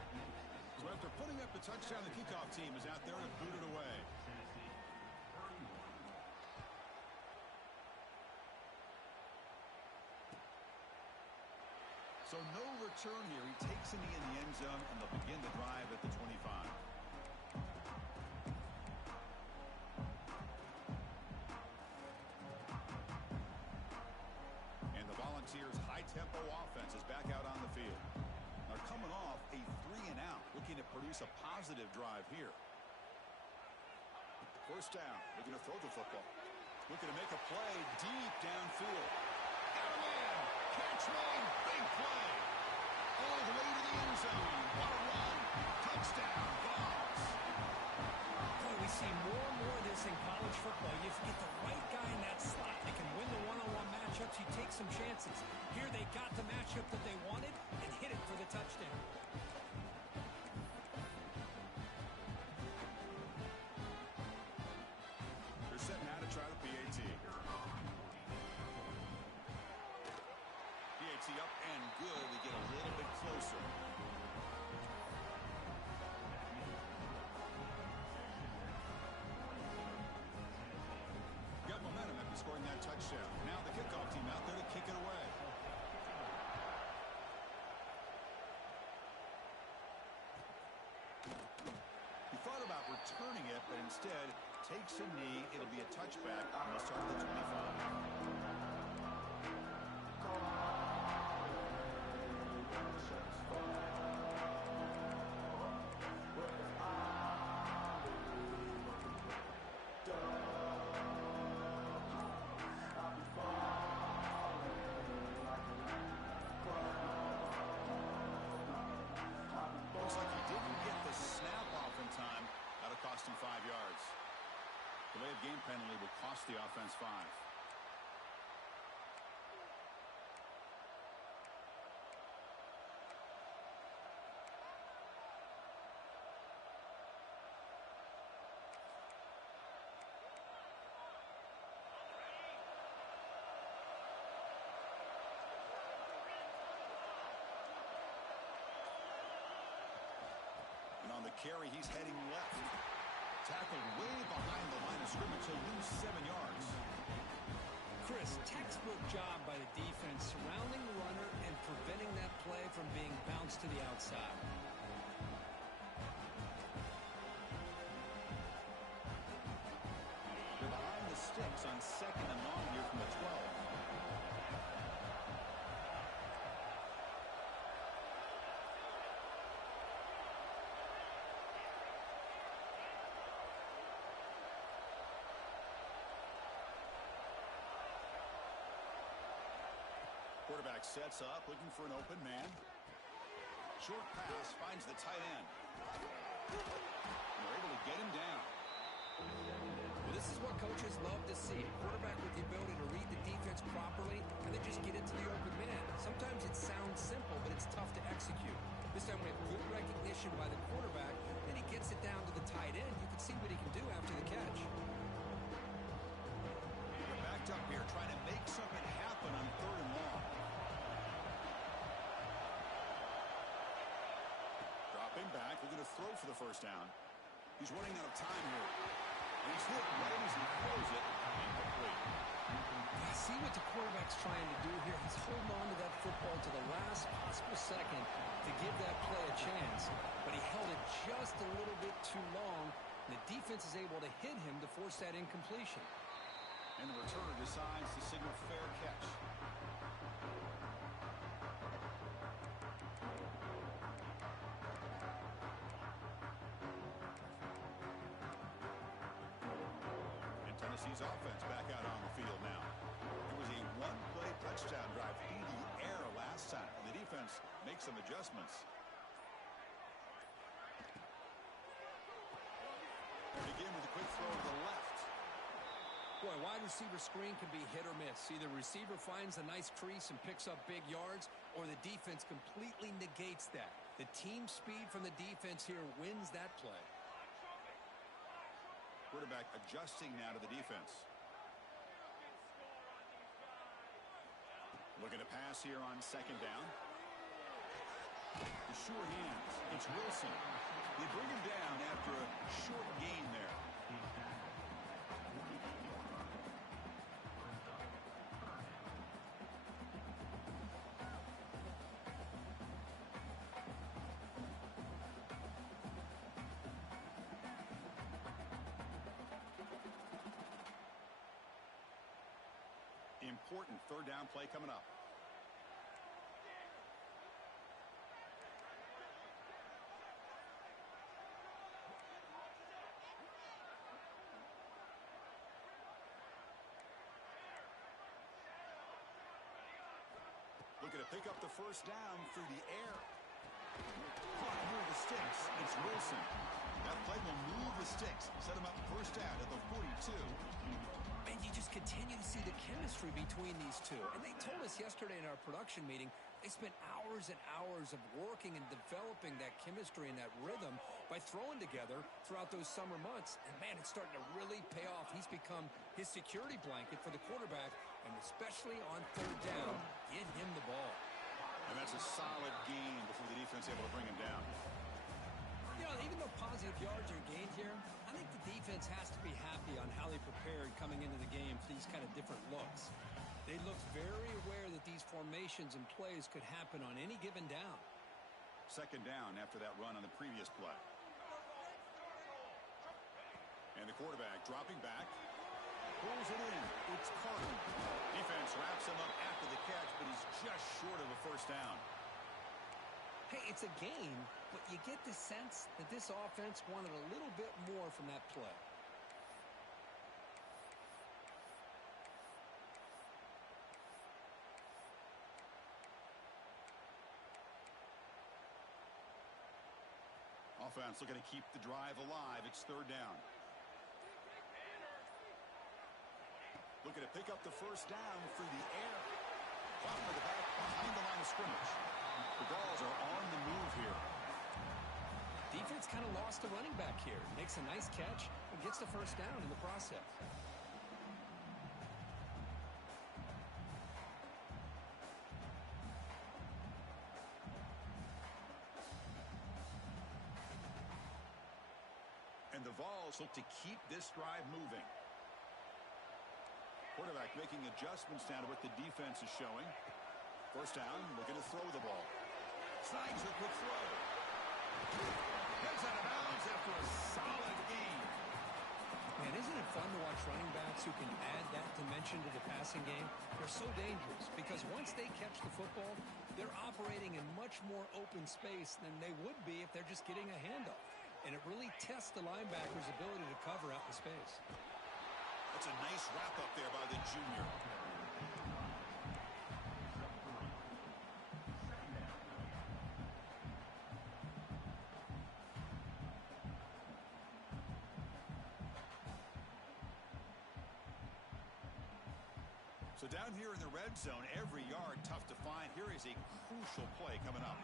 So after putting up the touchdown, the kickoff team is out there to boot it away. So no return here. He takes a knee in the end zone, and they'll begin the drive at the 25. And the Volunteers' high-tempo offense is back out on the field. They're coming off a 3-and-out, looking to produce a positive drive here. First down, looking to throw the football. Looking to make a play deep downfield. Got a man. Catch made. Big play. All the way to the end zone. What a run. Touchdown. Vols. Boy, we see more and more of this in college football. You get the right guy in that slot. They can win the one-on-one matchups. You take some chances. Here they got the matchup that they wanted and hit it for the touchdown. They're setting out to try the PAT. PAT up and good. They get a little bit closer. Got momentum after scoring that touchdown. Now the kickoff team out there to kick it away. He thought about returning it, but instead takes a knee. It'll be a touchback on the start of the 25. Looks like he didn't get the snap off in time. That'll cost him 5 yards. Delay of game penalty will cost the offense 5. And on the carry, he's heading left. Tackled way behind the line of scrimmage. He'll lose 7 yards. Chris, textbook job by the defense surrounding the runner and preventing that play from being bounced to the outside. They're behind the sticks on 2nd and long here from the 12. Quarterback sets up, looking for an open man. Short pass finds the tight end. And they're able to get him down. Well, this is what coaches love to see. A quarterback with the ability to read the defense properly and then just get into the open man. Sometimes it sounds simple, but it's tough to execute. This time we have good recognition by the quarterback, and he gets it down to the tight end. You can see what he can do after the catch. They're backed up here, trying to make something happen on 3rd and long. Dropping back, looking to throw for the first down. He's running out of time here. And he's hit right as he throws it. Incomplete. I see what the quarterback's trying to do here. He's holding on to that football to the last possible second to give that play a chance. But he held it just a little bit too long. And the defense is able to hit him to force that incompletion. And the returner decides to signal fair catch. And Tennessee's offense back out on the field now. It was a one-play touchdown drive through the air last time. The defense makes some adjustments. Begin with a quick throw to the left. Boy, wide receiver screen can be hit or miss. Either receiver finds a nice crease and picks up big yards, or the defense completely negates that. The team speed from the defense here wins that play. Quarterback adjusting now to the defense. Looking to pass here on second down. The sure hands. It's Wilson. They bring him down after a short gain there. Important third down play coming up. Looking to pick up the first down through the air. Caught near the sticks. It's Wilson. That play will move the sticks. Set him up first down at the 42. And you just continue to see the chemistry between these two. And they told us yesterday in our production meeting, they spent hours and hours of working and developing that chemistry and that rhythm by throwing together throughout those summer months. And, man, it's starting to really pay off. He's become his security blanket for the quarterback, and especially on third down, get him the ball. And that's a solid gain before the defense able to bring him down. You know, even though positive yards are gained here, I think the defense has to be happy on how they prepared coming into the game for these kind of different looks. They looked very aware that these formations and plays could happen on any given down. Second down after that run on the previous play. And the quarterback dropping back. Pulls it in. It's Carter. Defense wraps him up after the catch, but he's just short of a first down. Hey, it's a game, but you get the sense that this offense wanted a little bit more from that play. Offense looking to keep the drive alive. It's third down. Looking to pick up the first down through the air. Bottom of the back behind the line of scrimmage. The Gauls are on the move here. Defense kind of lost a running back here. Makes a nice catch and gets the first down in the process. And the Vols look to keep this drive moving. Quarterback making adjustments now to what the defense is showing. First down, looking to throw the ball. Snags a quick throw. Gets out of bounds after a solid gain. Man, isn't it fun to watch running backs who can add that dimension to the passing game? They're so dangerous because once they catch the football, they're operating in much more open space than they would be if they're just getting a handoff. And it really tests the linebacker's ability to cover out the space. That's a nice wrap-up there by the junior. So down here in the red zone, every yard tough to find. Here is a crucial play coming up.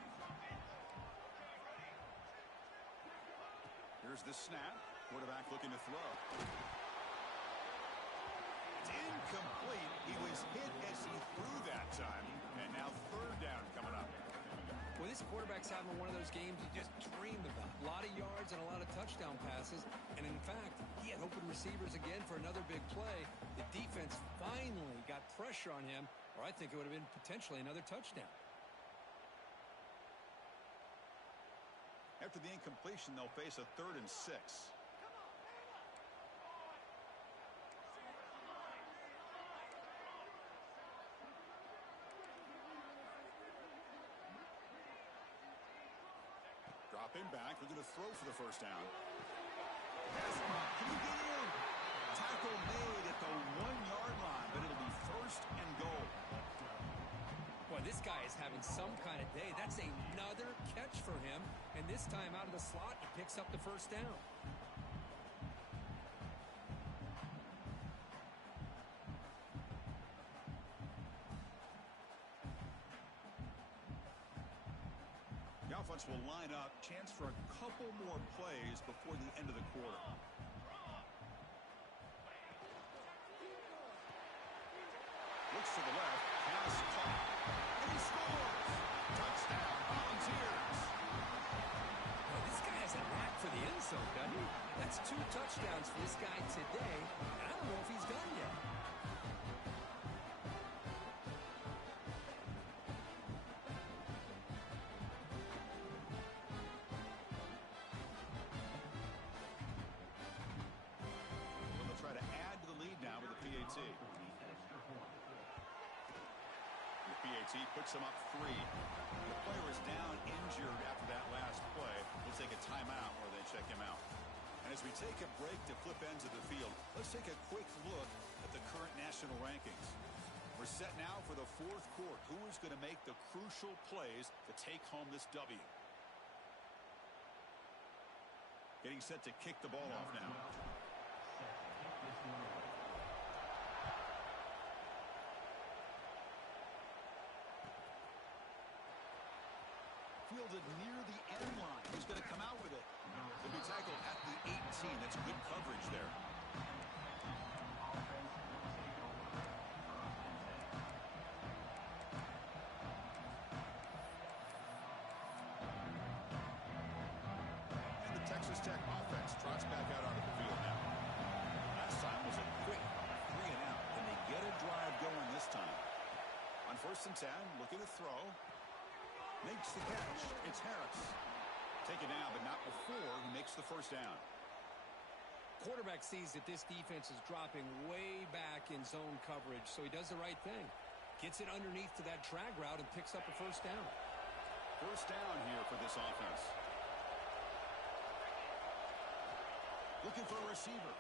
Here's the snap. Quarterback looking to throw. It's incomplete. He was hit as he threw that time. And now third down coming up. Well, this quarterback's having one of those games you just dreamed about. A lot of yards and a lot of touchdown passes. And in fact, he had open receivers again for another big play. The defense finally got pressure on him, or I think it would have been potentially another touchdown. After the incompletion, they'll face a 3rd and 6. Dropping back, we're going to throw for the first down. Can you get in? Tackle made at the 1-yard line, but it'll be first and goal. Boy, this guy is having some kind of day. That's another catch for him. And this time out of the slot, he picks up the first down. The offense will line up. Chance for a couple more plays before the end of the quarter. That's 2 touchdowns for this guy today, and I don't know if he's done yet. Well, they'll try to add to the lead now with the PAT. The PAT puts them up 3. The player is down injured after that last play. We'll take a timeout or they check him out. And as we take a break to flip ends of the field, let's take a quick look at the current national rankings. We're set now for the 4th quarter. Who is going to make the crucial plays to take home this W? Getting set to kick the ball off now. Fielded near the end line. Who's going to come out with it? He'll be tackled at the 18. That's good coverage there. And the Texas Tech offense trots back out onto the field now. Last time was a quick 3 and out. And they get a drive going this time. On 1st and 10, looking to throw. Makes the catch. It's Harris. Taken down, but not before he makes the 1st down. Quarterback sees that this defense is dropping way back in zone coverage, so he does the right thing. Gets it underneath to that drag route and picks up a 1st down. 1st down here for this offense. Looking for a receiver.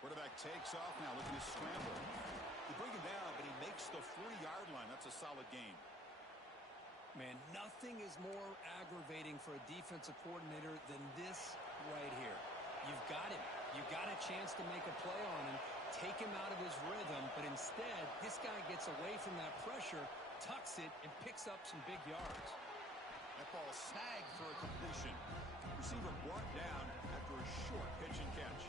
Quarterback takes off now, looking to scramble. They bring him down, but he makes the 40-yard line. That's a solid gain. Man, nothing is more aggravating for a defensive coordinator than this right here. You've got him. You've got a chance to make a play on him, take him out of his rhythm, but instead, this guy gets away from that pressure, tucks it, and picks up some big yards. That ball snagged for a completion. Receiver brought down after a short pitch and catch.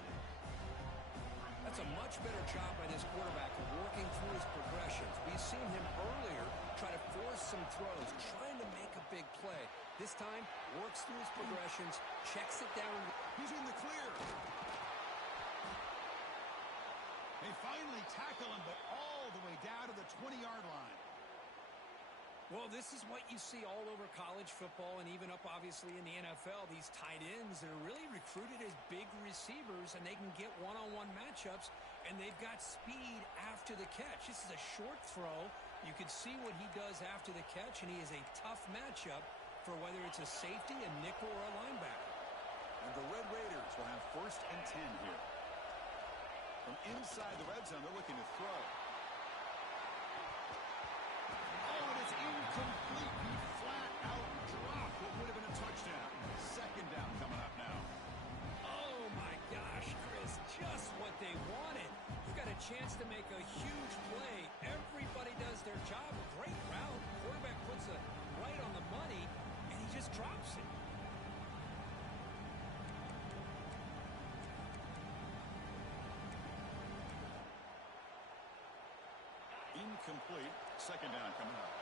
That's a much better job by this quarterback of working through his progressions. We've seen him earlier try to force some throws, trying to make a big play. This time, works through his progressions, checks it down. He's in the clear. They finally tackle him, but all the way down to the 20-yard line. Well, this is what you see all over college football and even up, obviously, in the NFL. These tight ends, they're really recruited as big receivers, and they can get one-on-one matchups, and they've got speed after the catch. This is a short throw. You can see what he does after the catch, and he is a tough matchup for whether it's a safety, a nickel, or a linebacker. And the Red Raiders will have 1st and 10 here. From inside the red zone, they're looking to throw. Incomplete. He flat out dropped what would have been a touchdown. 2nd down coming up now. Oh, my gosh, Chris, just what they wanted. You got a chance to make a huge play. Everybody does their job. Great route. Quarterback puts it right on the money, and he just drops it. Incomplete. 2nd down coming up.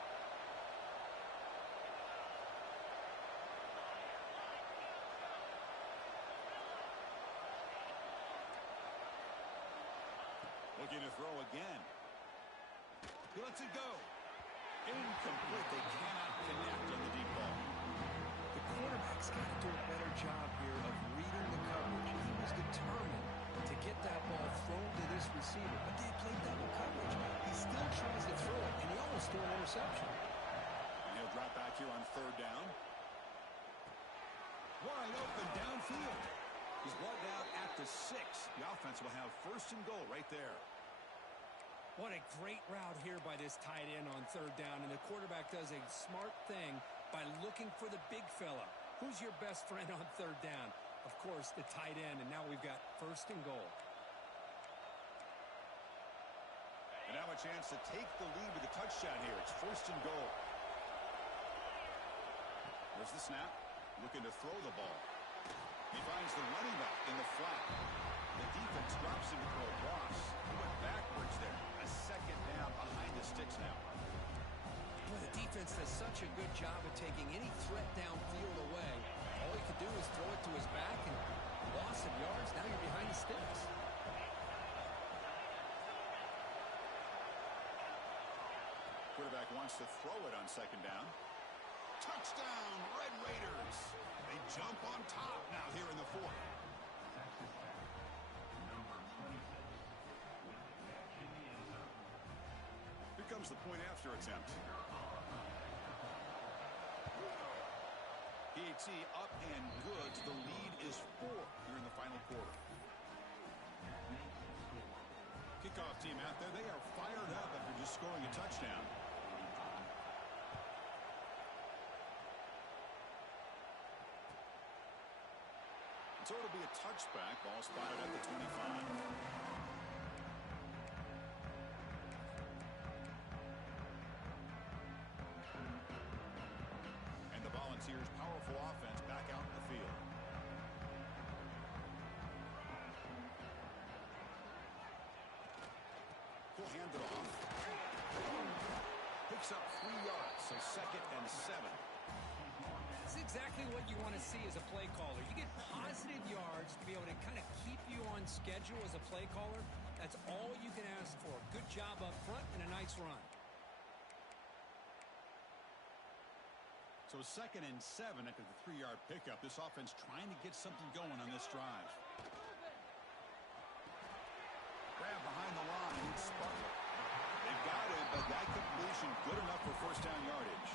Looking to throw again. He lets it go. Incomplete. They cannot connect on the deep ball. The quarterback's got to do a better job here of reading the coverage. He was determined to get that ball thrown to this receiver, but they played double coverage. He still tries to throw it, and he almost threw an interception. And he'll drop back here on 3rd down. Wide open downfield. He's brought down at the 6. The offense will have 1st and goal right there. What a great route here by this tight end on 3rd down, and the quarterback does a smart thing by looking for the big fella. Who's your best friend on 3rd down? Of course, the tight end, and now we've got 1st and goal. And now a chance to take the lead with a touchdown here. It's 1st and goal. There's the snap. Looking to throw the ball. He finds the running back in the flat. The defense drops him for a loss. He went backwards there. A 2nd down behind the sticks now. Well, the defense does such a good job of taking any threat downfield away. sticks. Quarterback wants to throw it on second down. Touchdown, Red Raiders. They jump on top now here in the fourth. Texas Tech, number 26, with the catch in the end zone. Here comes the point after attempt. PAT up and good. The lead is 4 here in the final quarter. Kickoff team out there. They are fired up after just scoring a touchdown. So it'll be a touchback. Ball spotted at the 25. And the Volunteers' powerful offense back out in the field. He'll hand it off. Picks up 3 yards, so 2nd and 7. That's exactly what you want to see as a play caller. You get positive yards to be able to kind of keep you on schedule as a play caller. That's all you can ask for. Good job up front and a nice run. So 2nd and 7 after the 3-yard pickup. This offense trying to get something going on this drive. Grab behind the line. It's Sparkle. They've got it, but that completion good enough for first down yardage.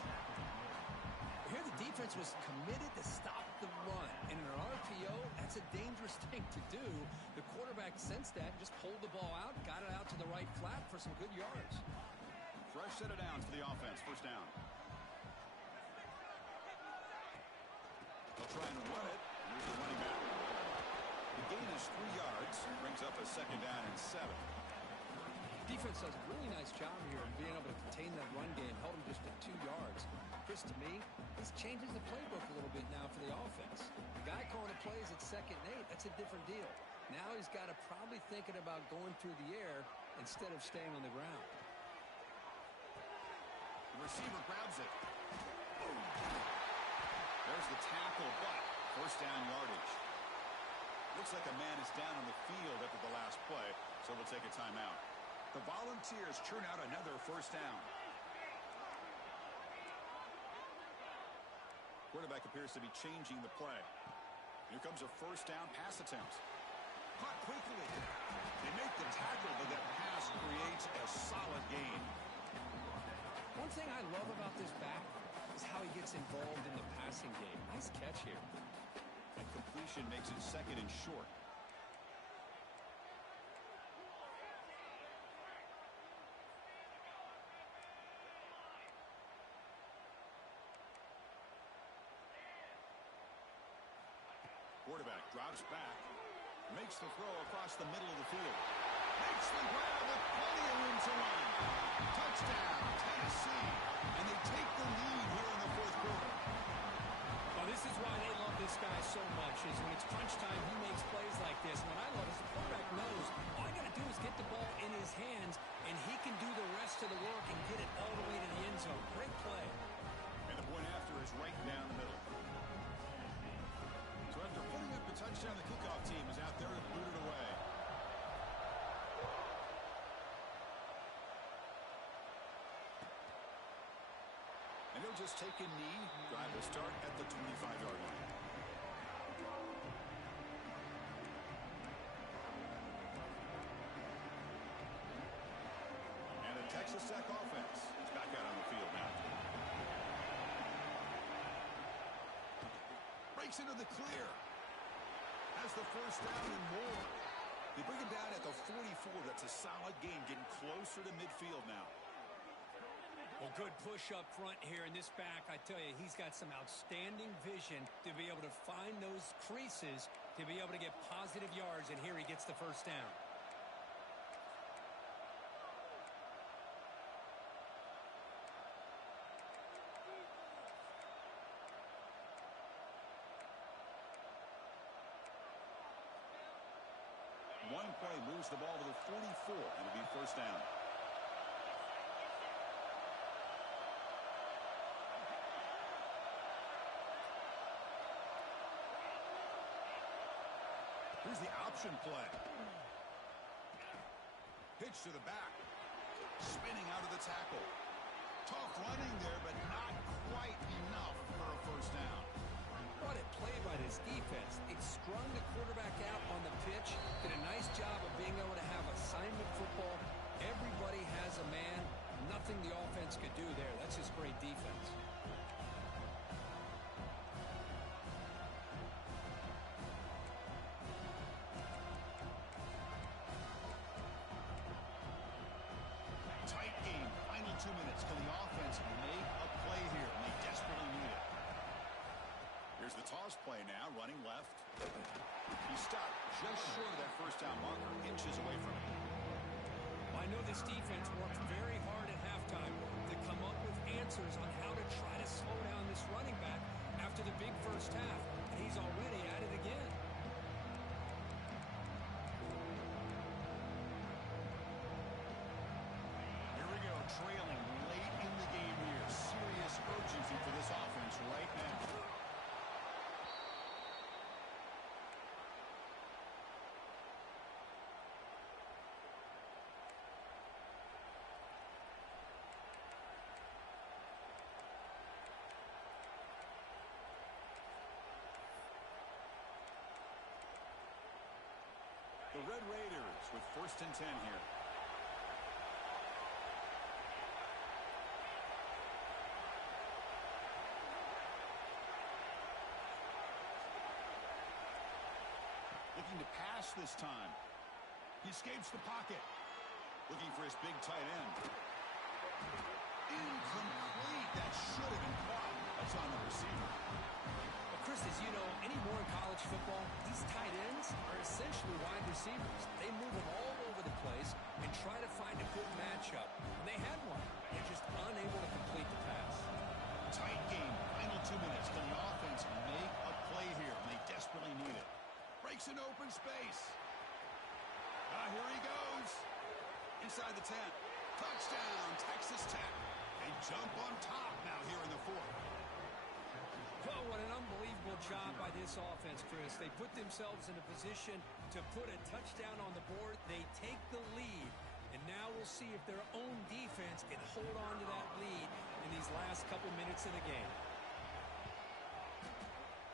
Here the defense was committed to stop the run. And in an RPO, that's a dangerous thing to do. The quarterback sensed that, just pulled the ball out, got it out to the right flat for some good yards. Fresh set of downs for the offense. First down. They'll try and run it. Here's the running back. The gain is 3 yards. Brings up a 2nd down and 7. Defense does a really nice job here of being able to contain that run game. Held him just at 2 yards. Chris, to me, this changes the playbook a little bit now for the offense. The guy calling the plays at 2nd and 8, that's a different deal. Now he's got to probably thinking about going through the air instead of staying on the ground. The receiver grabs it. There's the tackle, but first down yardage. Looks like a man is down on the field after the last play, so we'll take a timeout. The Volunteers churn out another first down. Quarterback appears to be changing the play. Here comes a first down pass attempt. Caught quickly. They make the tackle, but that pass creates a solid gain. One thing I love about this back is how he gets involved in the passing game. Nice catch here. And completion makes it 2nd and short. Quarterback drops back, makes the throw across the middle of the field. Makes the grab with plenty of room to run. Touchdown, Tennessee. And they take the lead here in the 4th quarter. Well, this is why they love this guy so much, is when it's crunch time, he makes plays like this. And what I love is the quarterback knows all I got to do is get the ball in his hands, and he can do the rest of the work and get it all the way to the end zone. Great play. And the point after is right down the middle. So after putting up the touchdown, the kickoff team is out there to boot it away. And they'll just take a knee. Drive will start at the 25-yard line. And the Texas Tech offense is back out on the field now. Breaks into the clear. Has the first down and more. They bring him down at the 44. That's a solid gain, getting closer to midfield now. Well, good push up front here in this back. I tell you, he's got some outstanding vision to be able to find those creases, to be able to get positive yards, and here he gets the first down. One play moves the ball to the 44, and it'll be first down. Here's the option play. Pitch to the back. Spinning out of the tackle. Tough running there, but not quite enough for a first down. What a play by this defense. It strung the quarterback out on the pitch, did a nice job of being able to have assignment football. Everybody has a man. Nothing the offense could do there. That's just great defense. Tight game. Final 2 minutes. Can the offense make a play here? And they desperately need it. Here's the toss play now, running left. He stopped just short of that first down marker, inches away from it. I know this defense worked very hard at halftime to come up with answers on how to try to slow down this running back after the big first half, and he's already at it again. Here we go, trailing late in the game here. Serious urgency for this offense right now. The Red Raiders with 1st and 10 here. Looking to pass this time. He escapes the pocket. Looking for his big tight end. Incomplete. That should have been caught. That's on the receiver. Chris, as you know, anymore in college football, these tight ends are essentially wide receivers. They move them all over the place and try to find a good matchup. And they had one. They're just unable to complete the pass. Tight game. Final 2 minutes. Can the offense make a play here? And they desperately need it. Breaks an open space. Here he goes. Inside the 10. Touchdown, Texas Tech. They jump on top now here in the 4th. Oh, what an unbelievable job by this offense, Chris. They put themselves in a position to put a touchdown on the board. They take the lead, and now we'll see if their own defense can hold on to that lead in these last couple minutes of the game.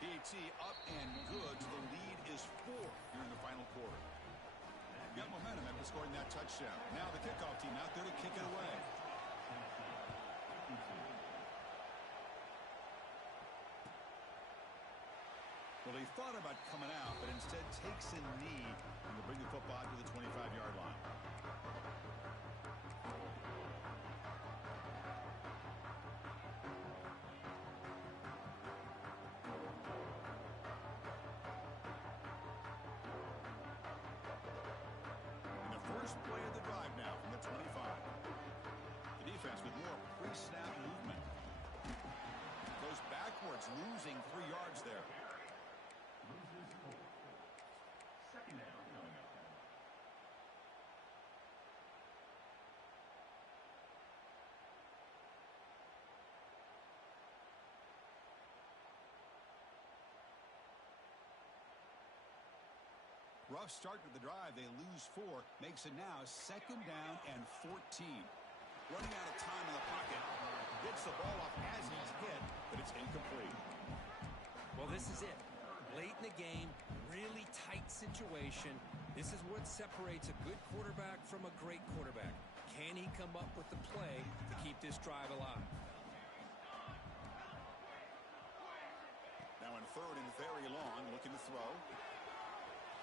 PAT up and good. The lead is 4 here in the final quarter. Got momentum after scoring that touchdown. Now the kickoff team out there to kick it away. Well, he thought about coming out, but instead takes a knee and will bring the football to the 25-yard line. And the first play of the drive now from the 25. The defense with more pre-snap movement. Goes backwards, losing 3 yards there. Loses 4. 2nd down coming up. Rough start to the drive. They lose 4. Makes it now 2nd down and 14. Running out of time in the pocket. Gets the ball off as he's hit, but it's incomplete. Well, this is it. Late in the game, really tight situation. This is what separates a good quarterback from a great quarterback. Can he come up with the play to keep this drive alive? Now in 3rd and very long, looking to throw.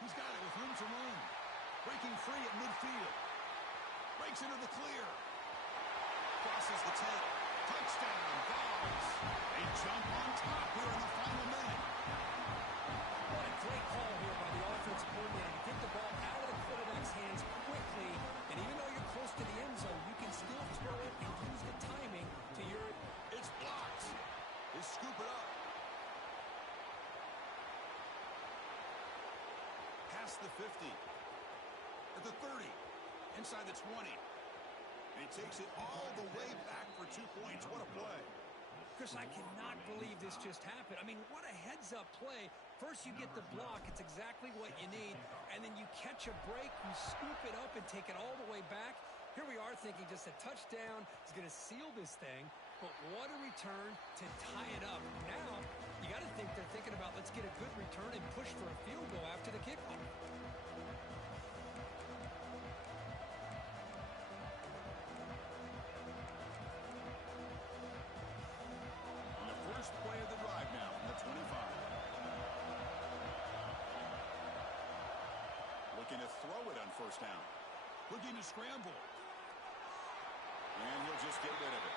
He's got it with room to run. Breaking free at midfield. Breaks into the clear. Crosses the 10. Touchdown, Vols. They jump on top here in the final minute. What a great call here by the offensive coordinator to get the ball out of the quarterback's hands quickly. And even though you're close to the end zone, you can still throw it and use the timing to your... It's blocked. They scoop it up. Past the 50. At the 30. Inside the 20. And he takes it all the way back for 2 points. What a play. Chris, I cannot believe this just happened. I mean, what a heads-up play First, you get the block. It's exactly what you need. And then you catch a break, you scoop it up and take it all the way back. Here we are thinking just a touchdown is going to seal this thing. But what a return to tie it up. Now, you got to think they're thinking about let's get a good return and push for a field goal after the kickoff. First play of the drive now from the 25. Looking to throw it on first down. Looking to scramble. And he'll just get rid of it.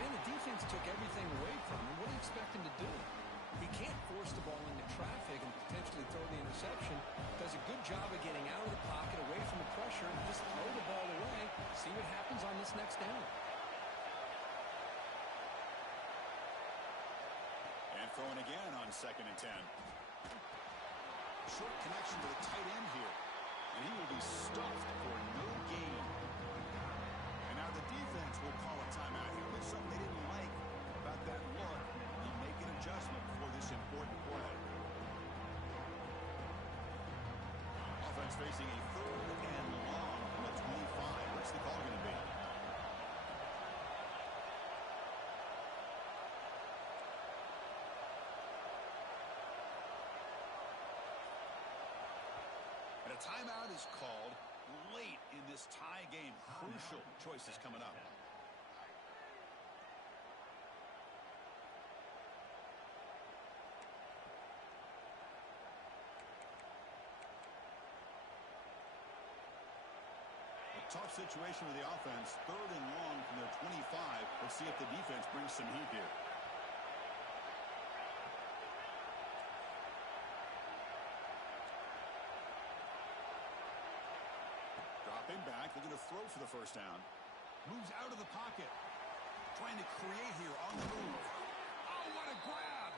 Man, the defense took everything away from him. What do you expect him to do? He can't force the ball into traffic and potentially throw the interception. Does a good job of getting out of the pocket, away from the pressure, and just throw the ball away. See what happens on this next down. And throwing again on 2nd and 10. Short connection to the tight end here. And he will be stuffed for no gain. And now the defense will call a timeout here. There's something they didn't like about that look. They'll make an adjustment for this important play. Offense facing a 3rd and long from the 25. What's the call going to be? And a timeout is called late in this tie game. Crucial choices coming up. A tough situation with the offense. 3rd and long from their 25. Let's see if the defense brings some heat here. Dropping back, looking to throw for the first down. Moves out of the pocket. Trying to create here on the move. Oh, what a grab!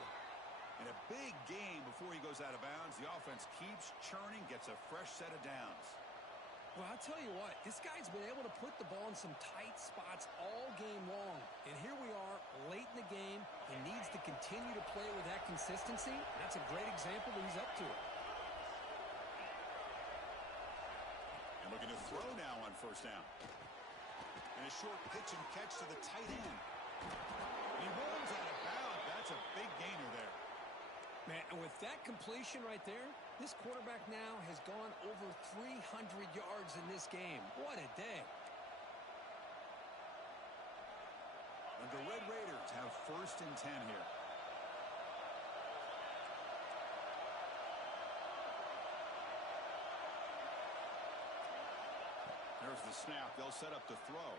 And a big gain before he goes out of bounds. The offense keeps churning, gets a fresh set of downs. Well, I'll tell you what, this guy's been able to put the ball in some tight spots all game long. And here we are, late in the game. He needs to continue to play with that consistency. That's a great example that he's up to it. And looking to throw now on first down. And a short pitch and catch to the tight end. He rolls out of bounds. That's a big gainer there. Man, and with that completion right there, this quarterback now has gone over 300 yards in this game. What a day. And the Red Raiders have 1st and 10 here. There's the snap. They'll set up the throw.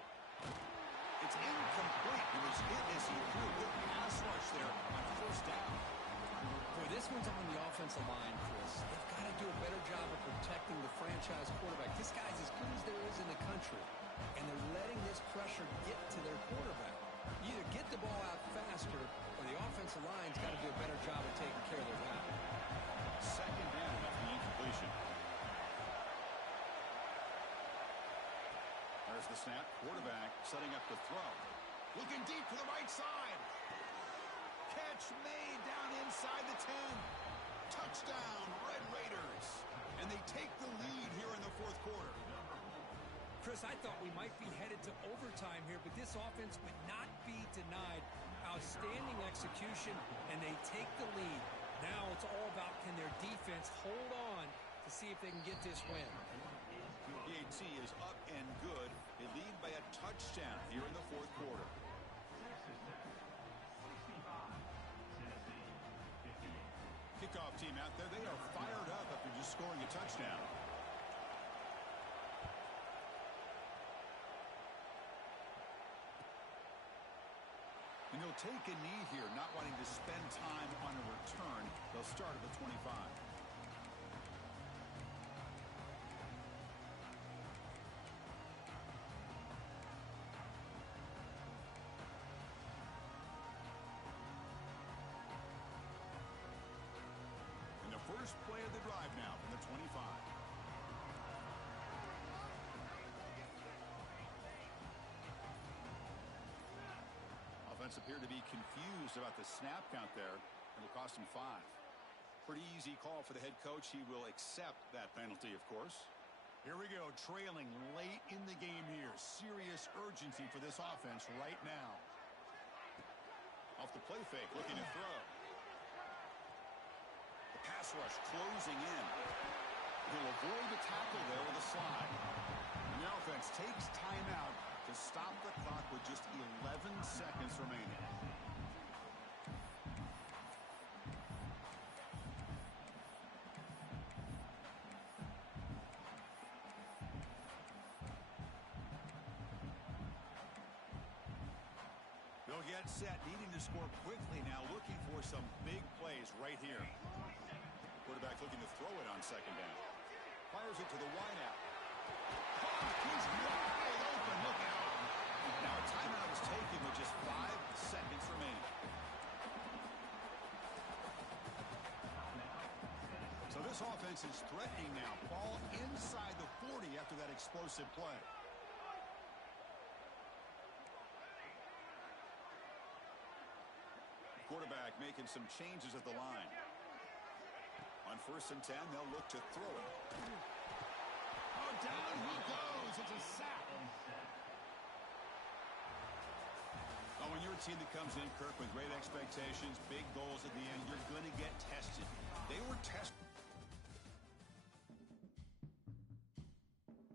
It's incomplete. He was hit as he threw. Good pass rush there on first down. Boy, this one's on the offensive line, Chris. They've got to do a better job of protecting the franchise quarterback. This guy's as good as there is in the country, and they're letting this pressure get to their quarterback. You either get the ball out faster, or the offensive line's got to do a better job of taking care of their guy. 2nd down after the incompletion. There's the snap. Quarterback setting up the throw. Looking deep to the right side. Catch made down inside the 10. Touchdown, Red Raiders. And they take the lead here in the 4th quarter. Chris, I thought we might be headed to overtime here, but this offense would not be denied. Outstanding execution, and they take the lead. Now it's all about can their defense hold on to see if they can get this win. PAT is up and good. They lead by a touchdown here in the 4th quarter. Kickoff team out there. They are fired up after just scoring a touchdown. And they'll take a knee here, not wanting to spend time on a return. They'll start at the 25. First play of the drive now from the 25. Offense appeared to be confused about the snap count there. It'll cost him 5. Pretty easy call for the head coach. He will accept that penalty, of course. Here we go, trailing late in the game here. Serious urgency for this offense right now. Off the play fake, looking to throw. The pass rush closing in. He'll avoid the tackle there with a slide. And the offense takes timeout to stop the clock with just 11 seconds remaining. They'll get set, needing to score quickly now, looking for some big plays right here. Quarterback looking to throw it on second down. Fires it to the wideout. He's wide open. Look out. Now a timeout is taken with just 5 seconds remaining. So this offense is threatening now. Ball inside the 40 after that explosive play. Quarterback making some changes at the line. On 1st and 10, they'll look to throw it. Oh, down he goes. It's a sack. Oh, when you're a team that comes in, Kirk, with great expectations, big goals at the end, you're going to get tested. They were tested.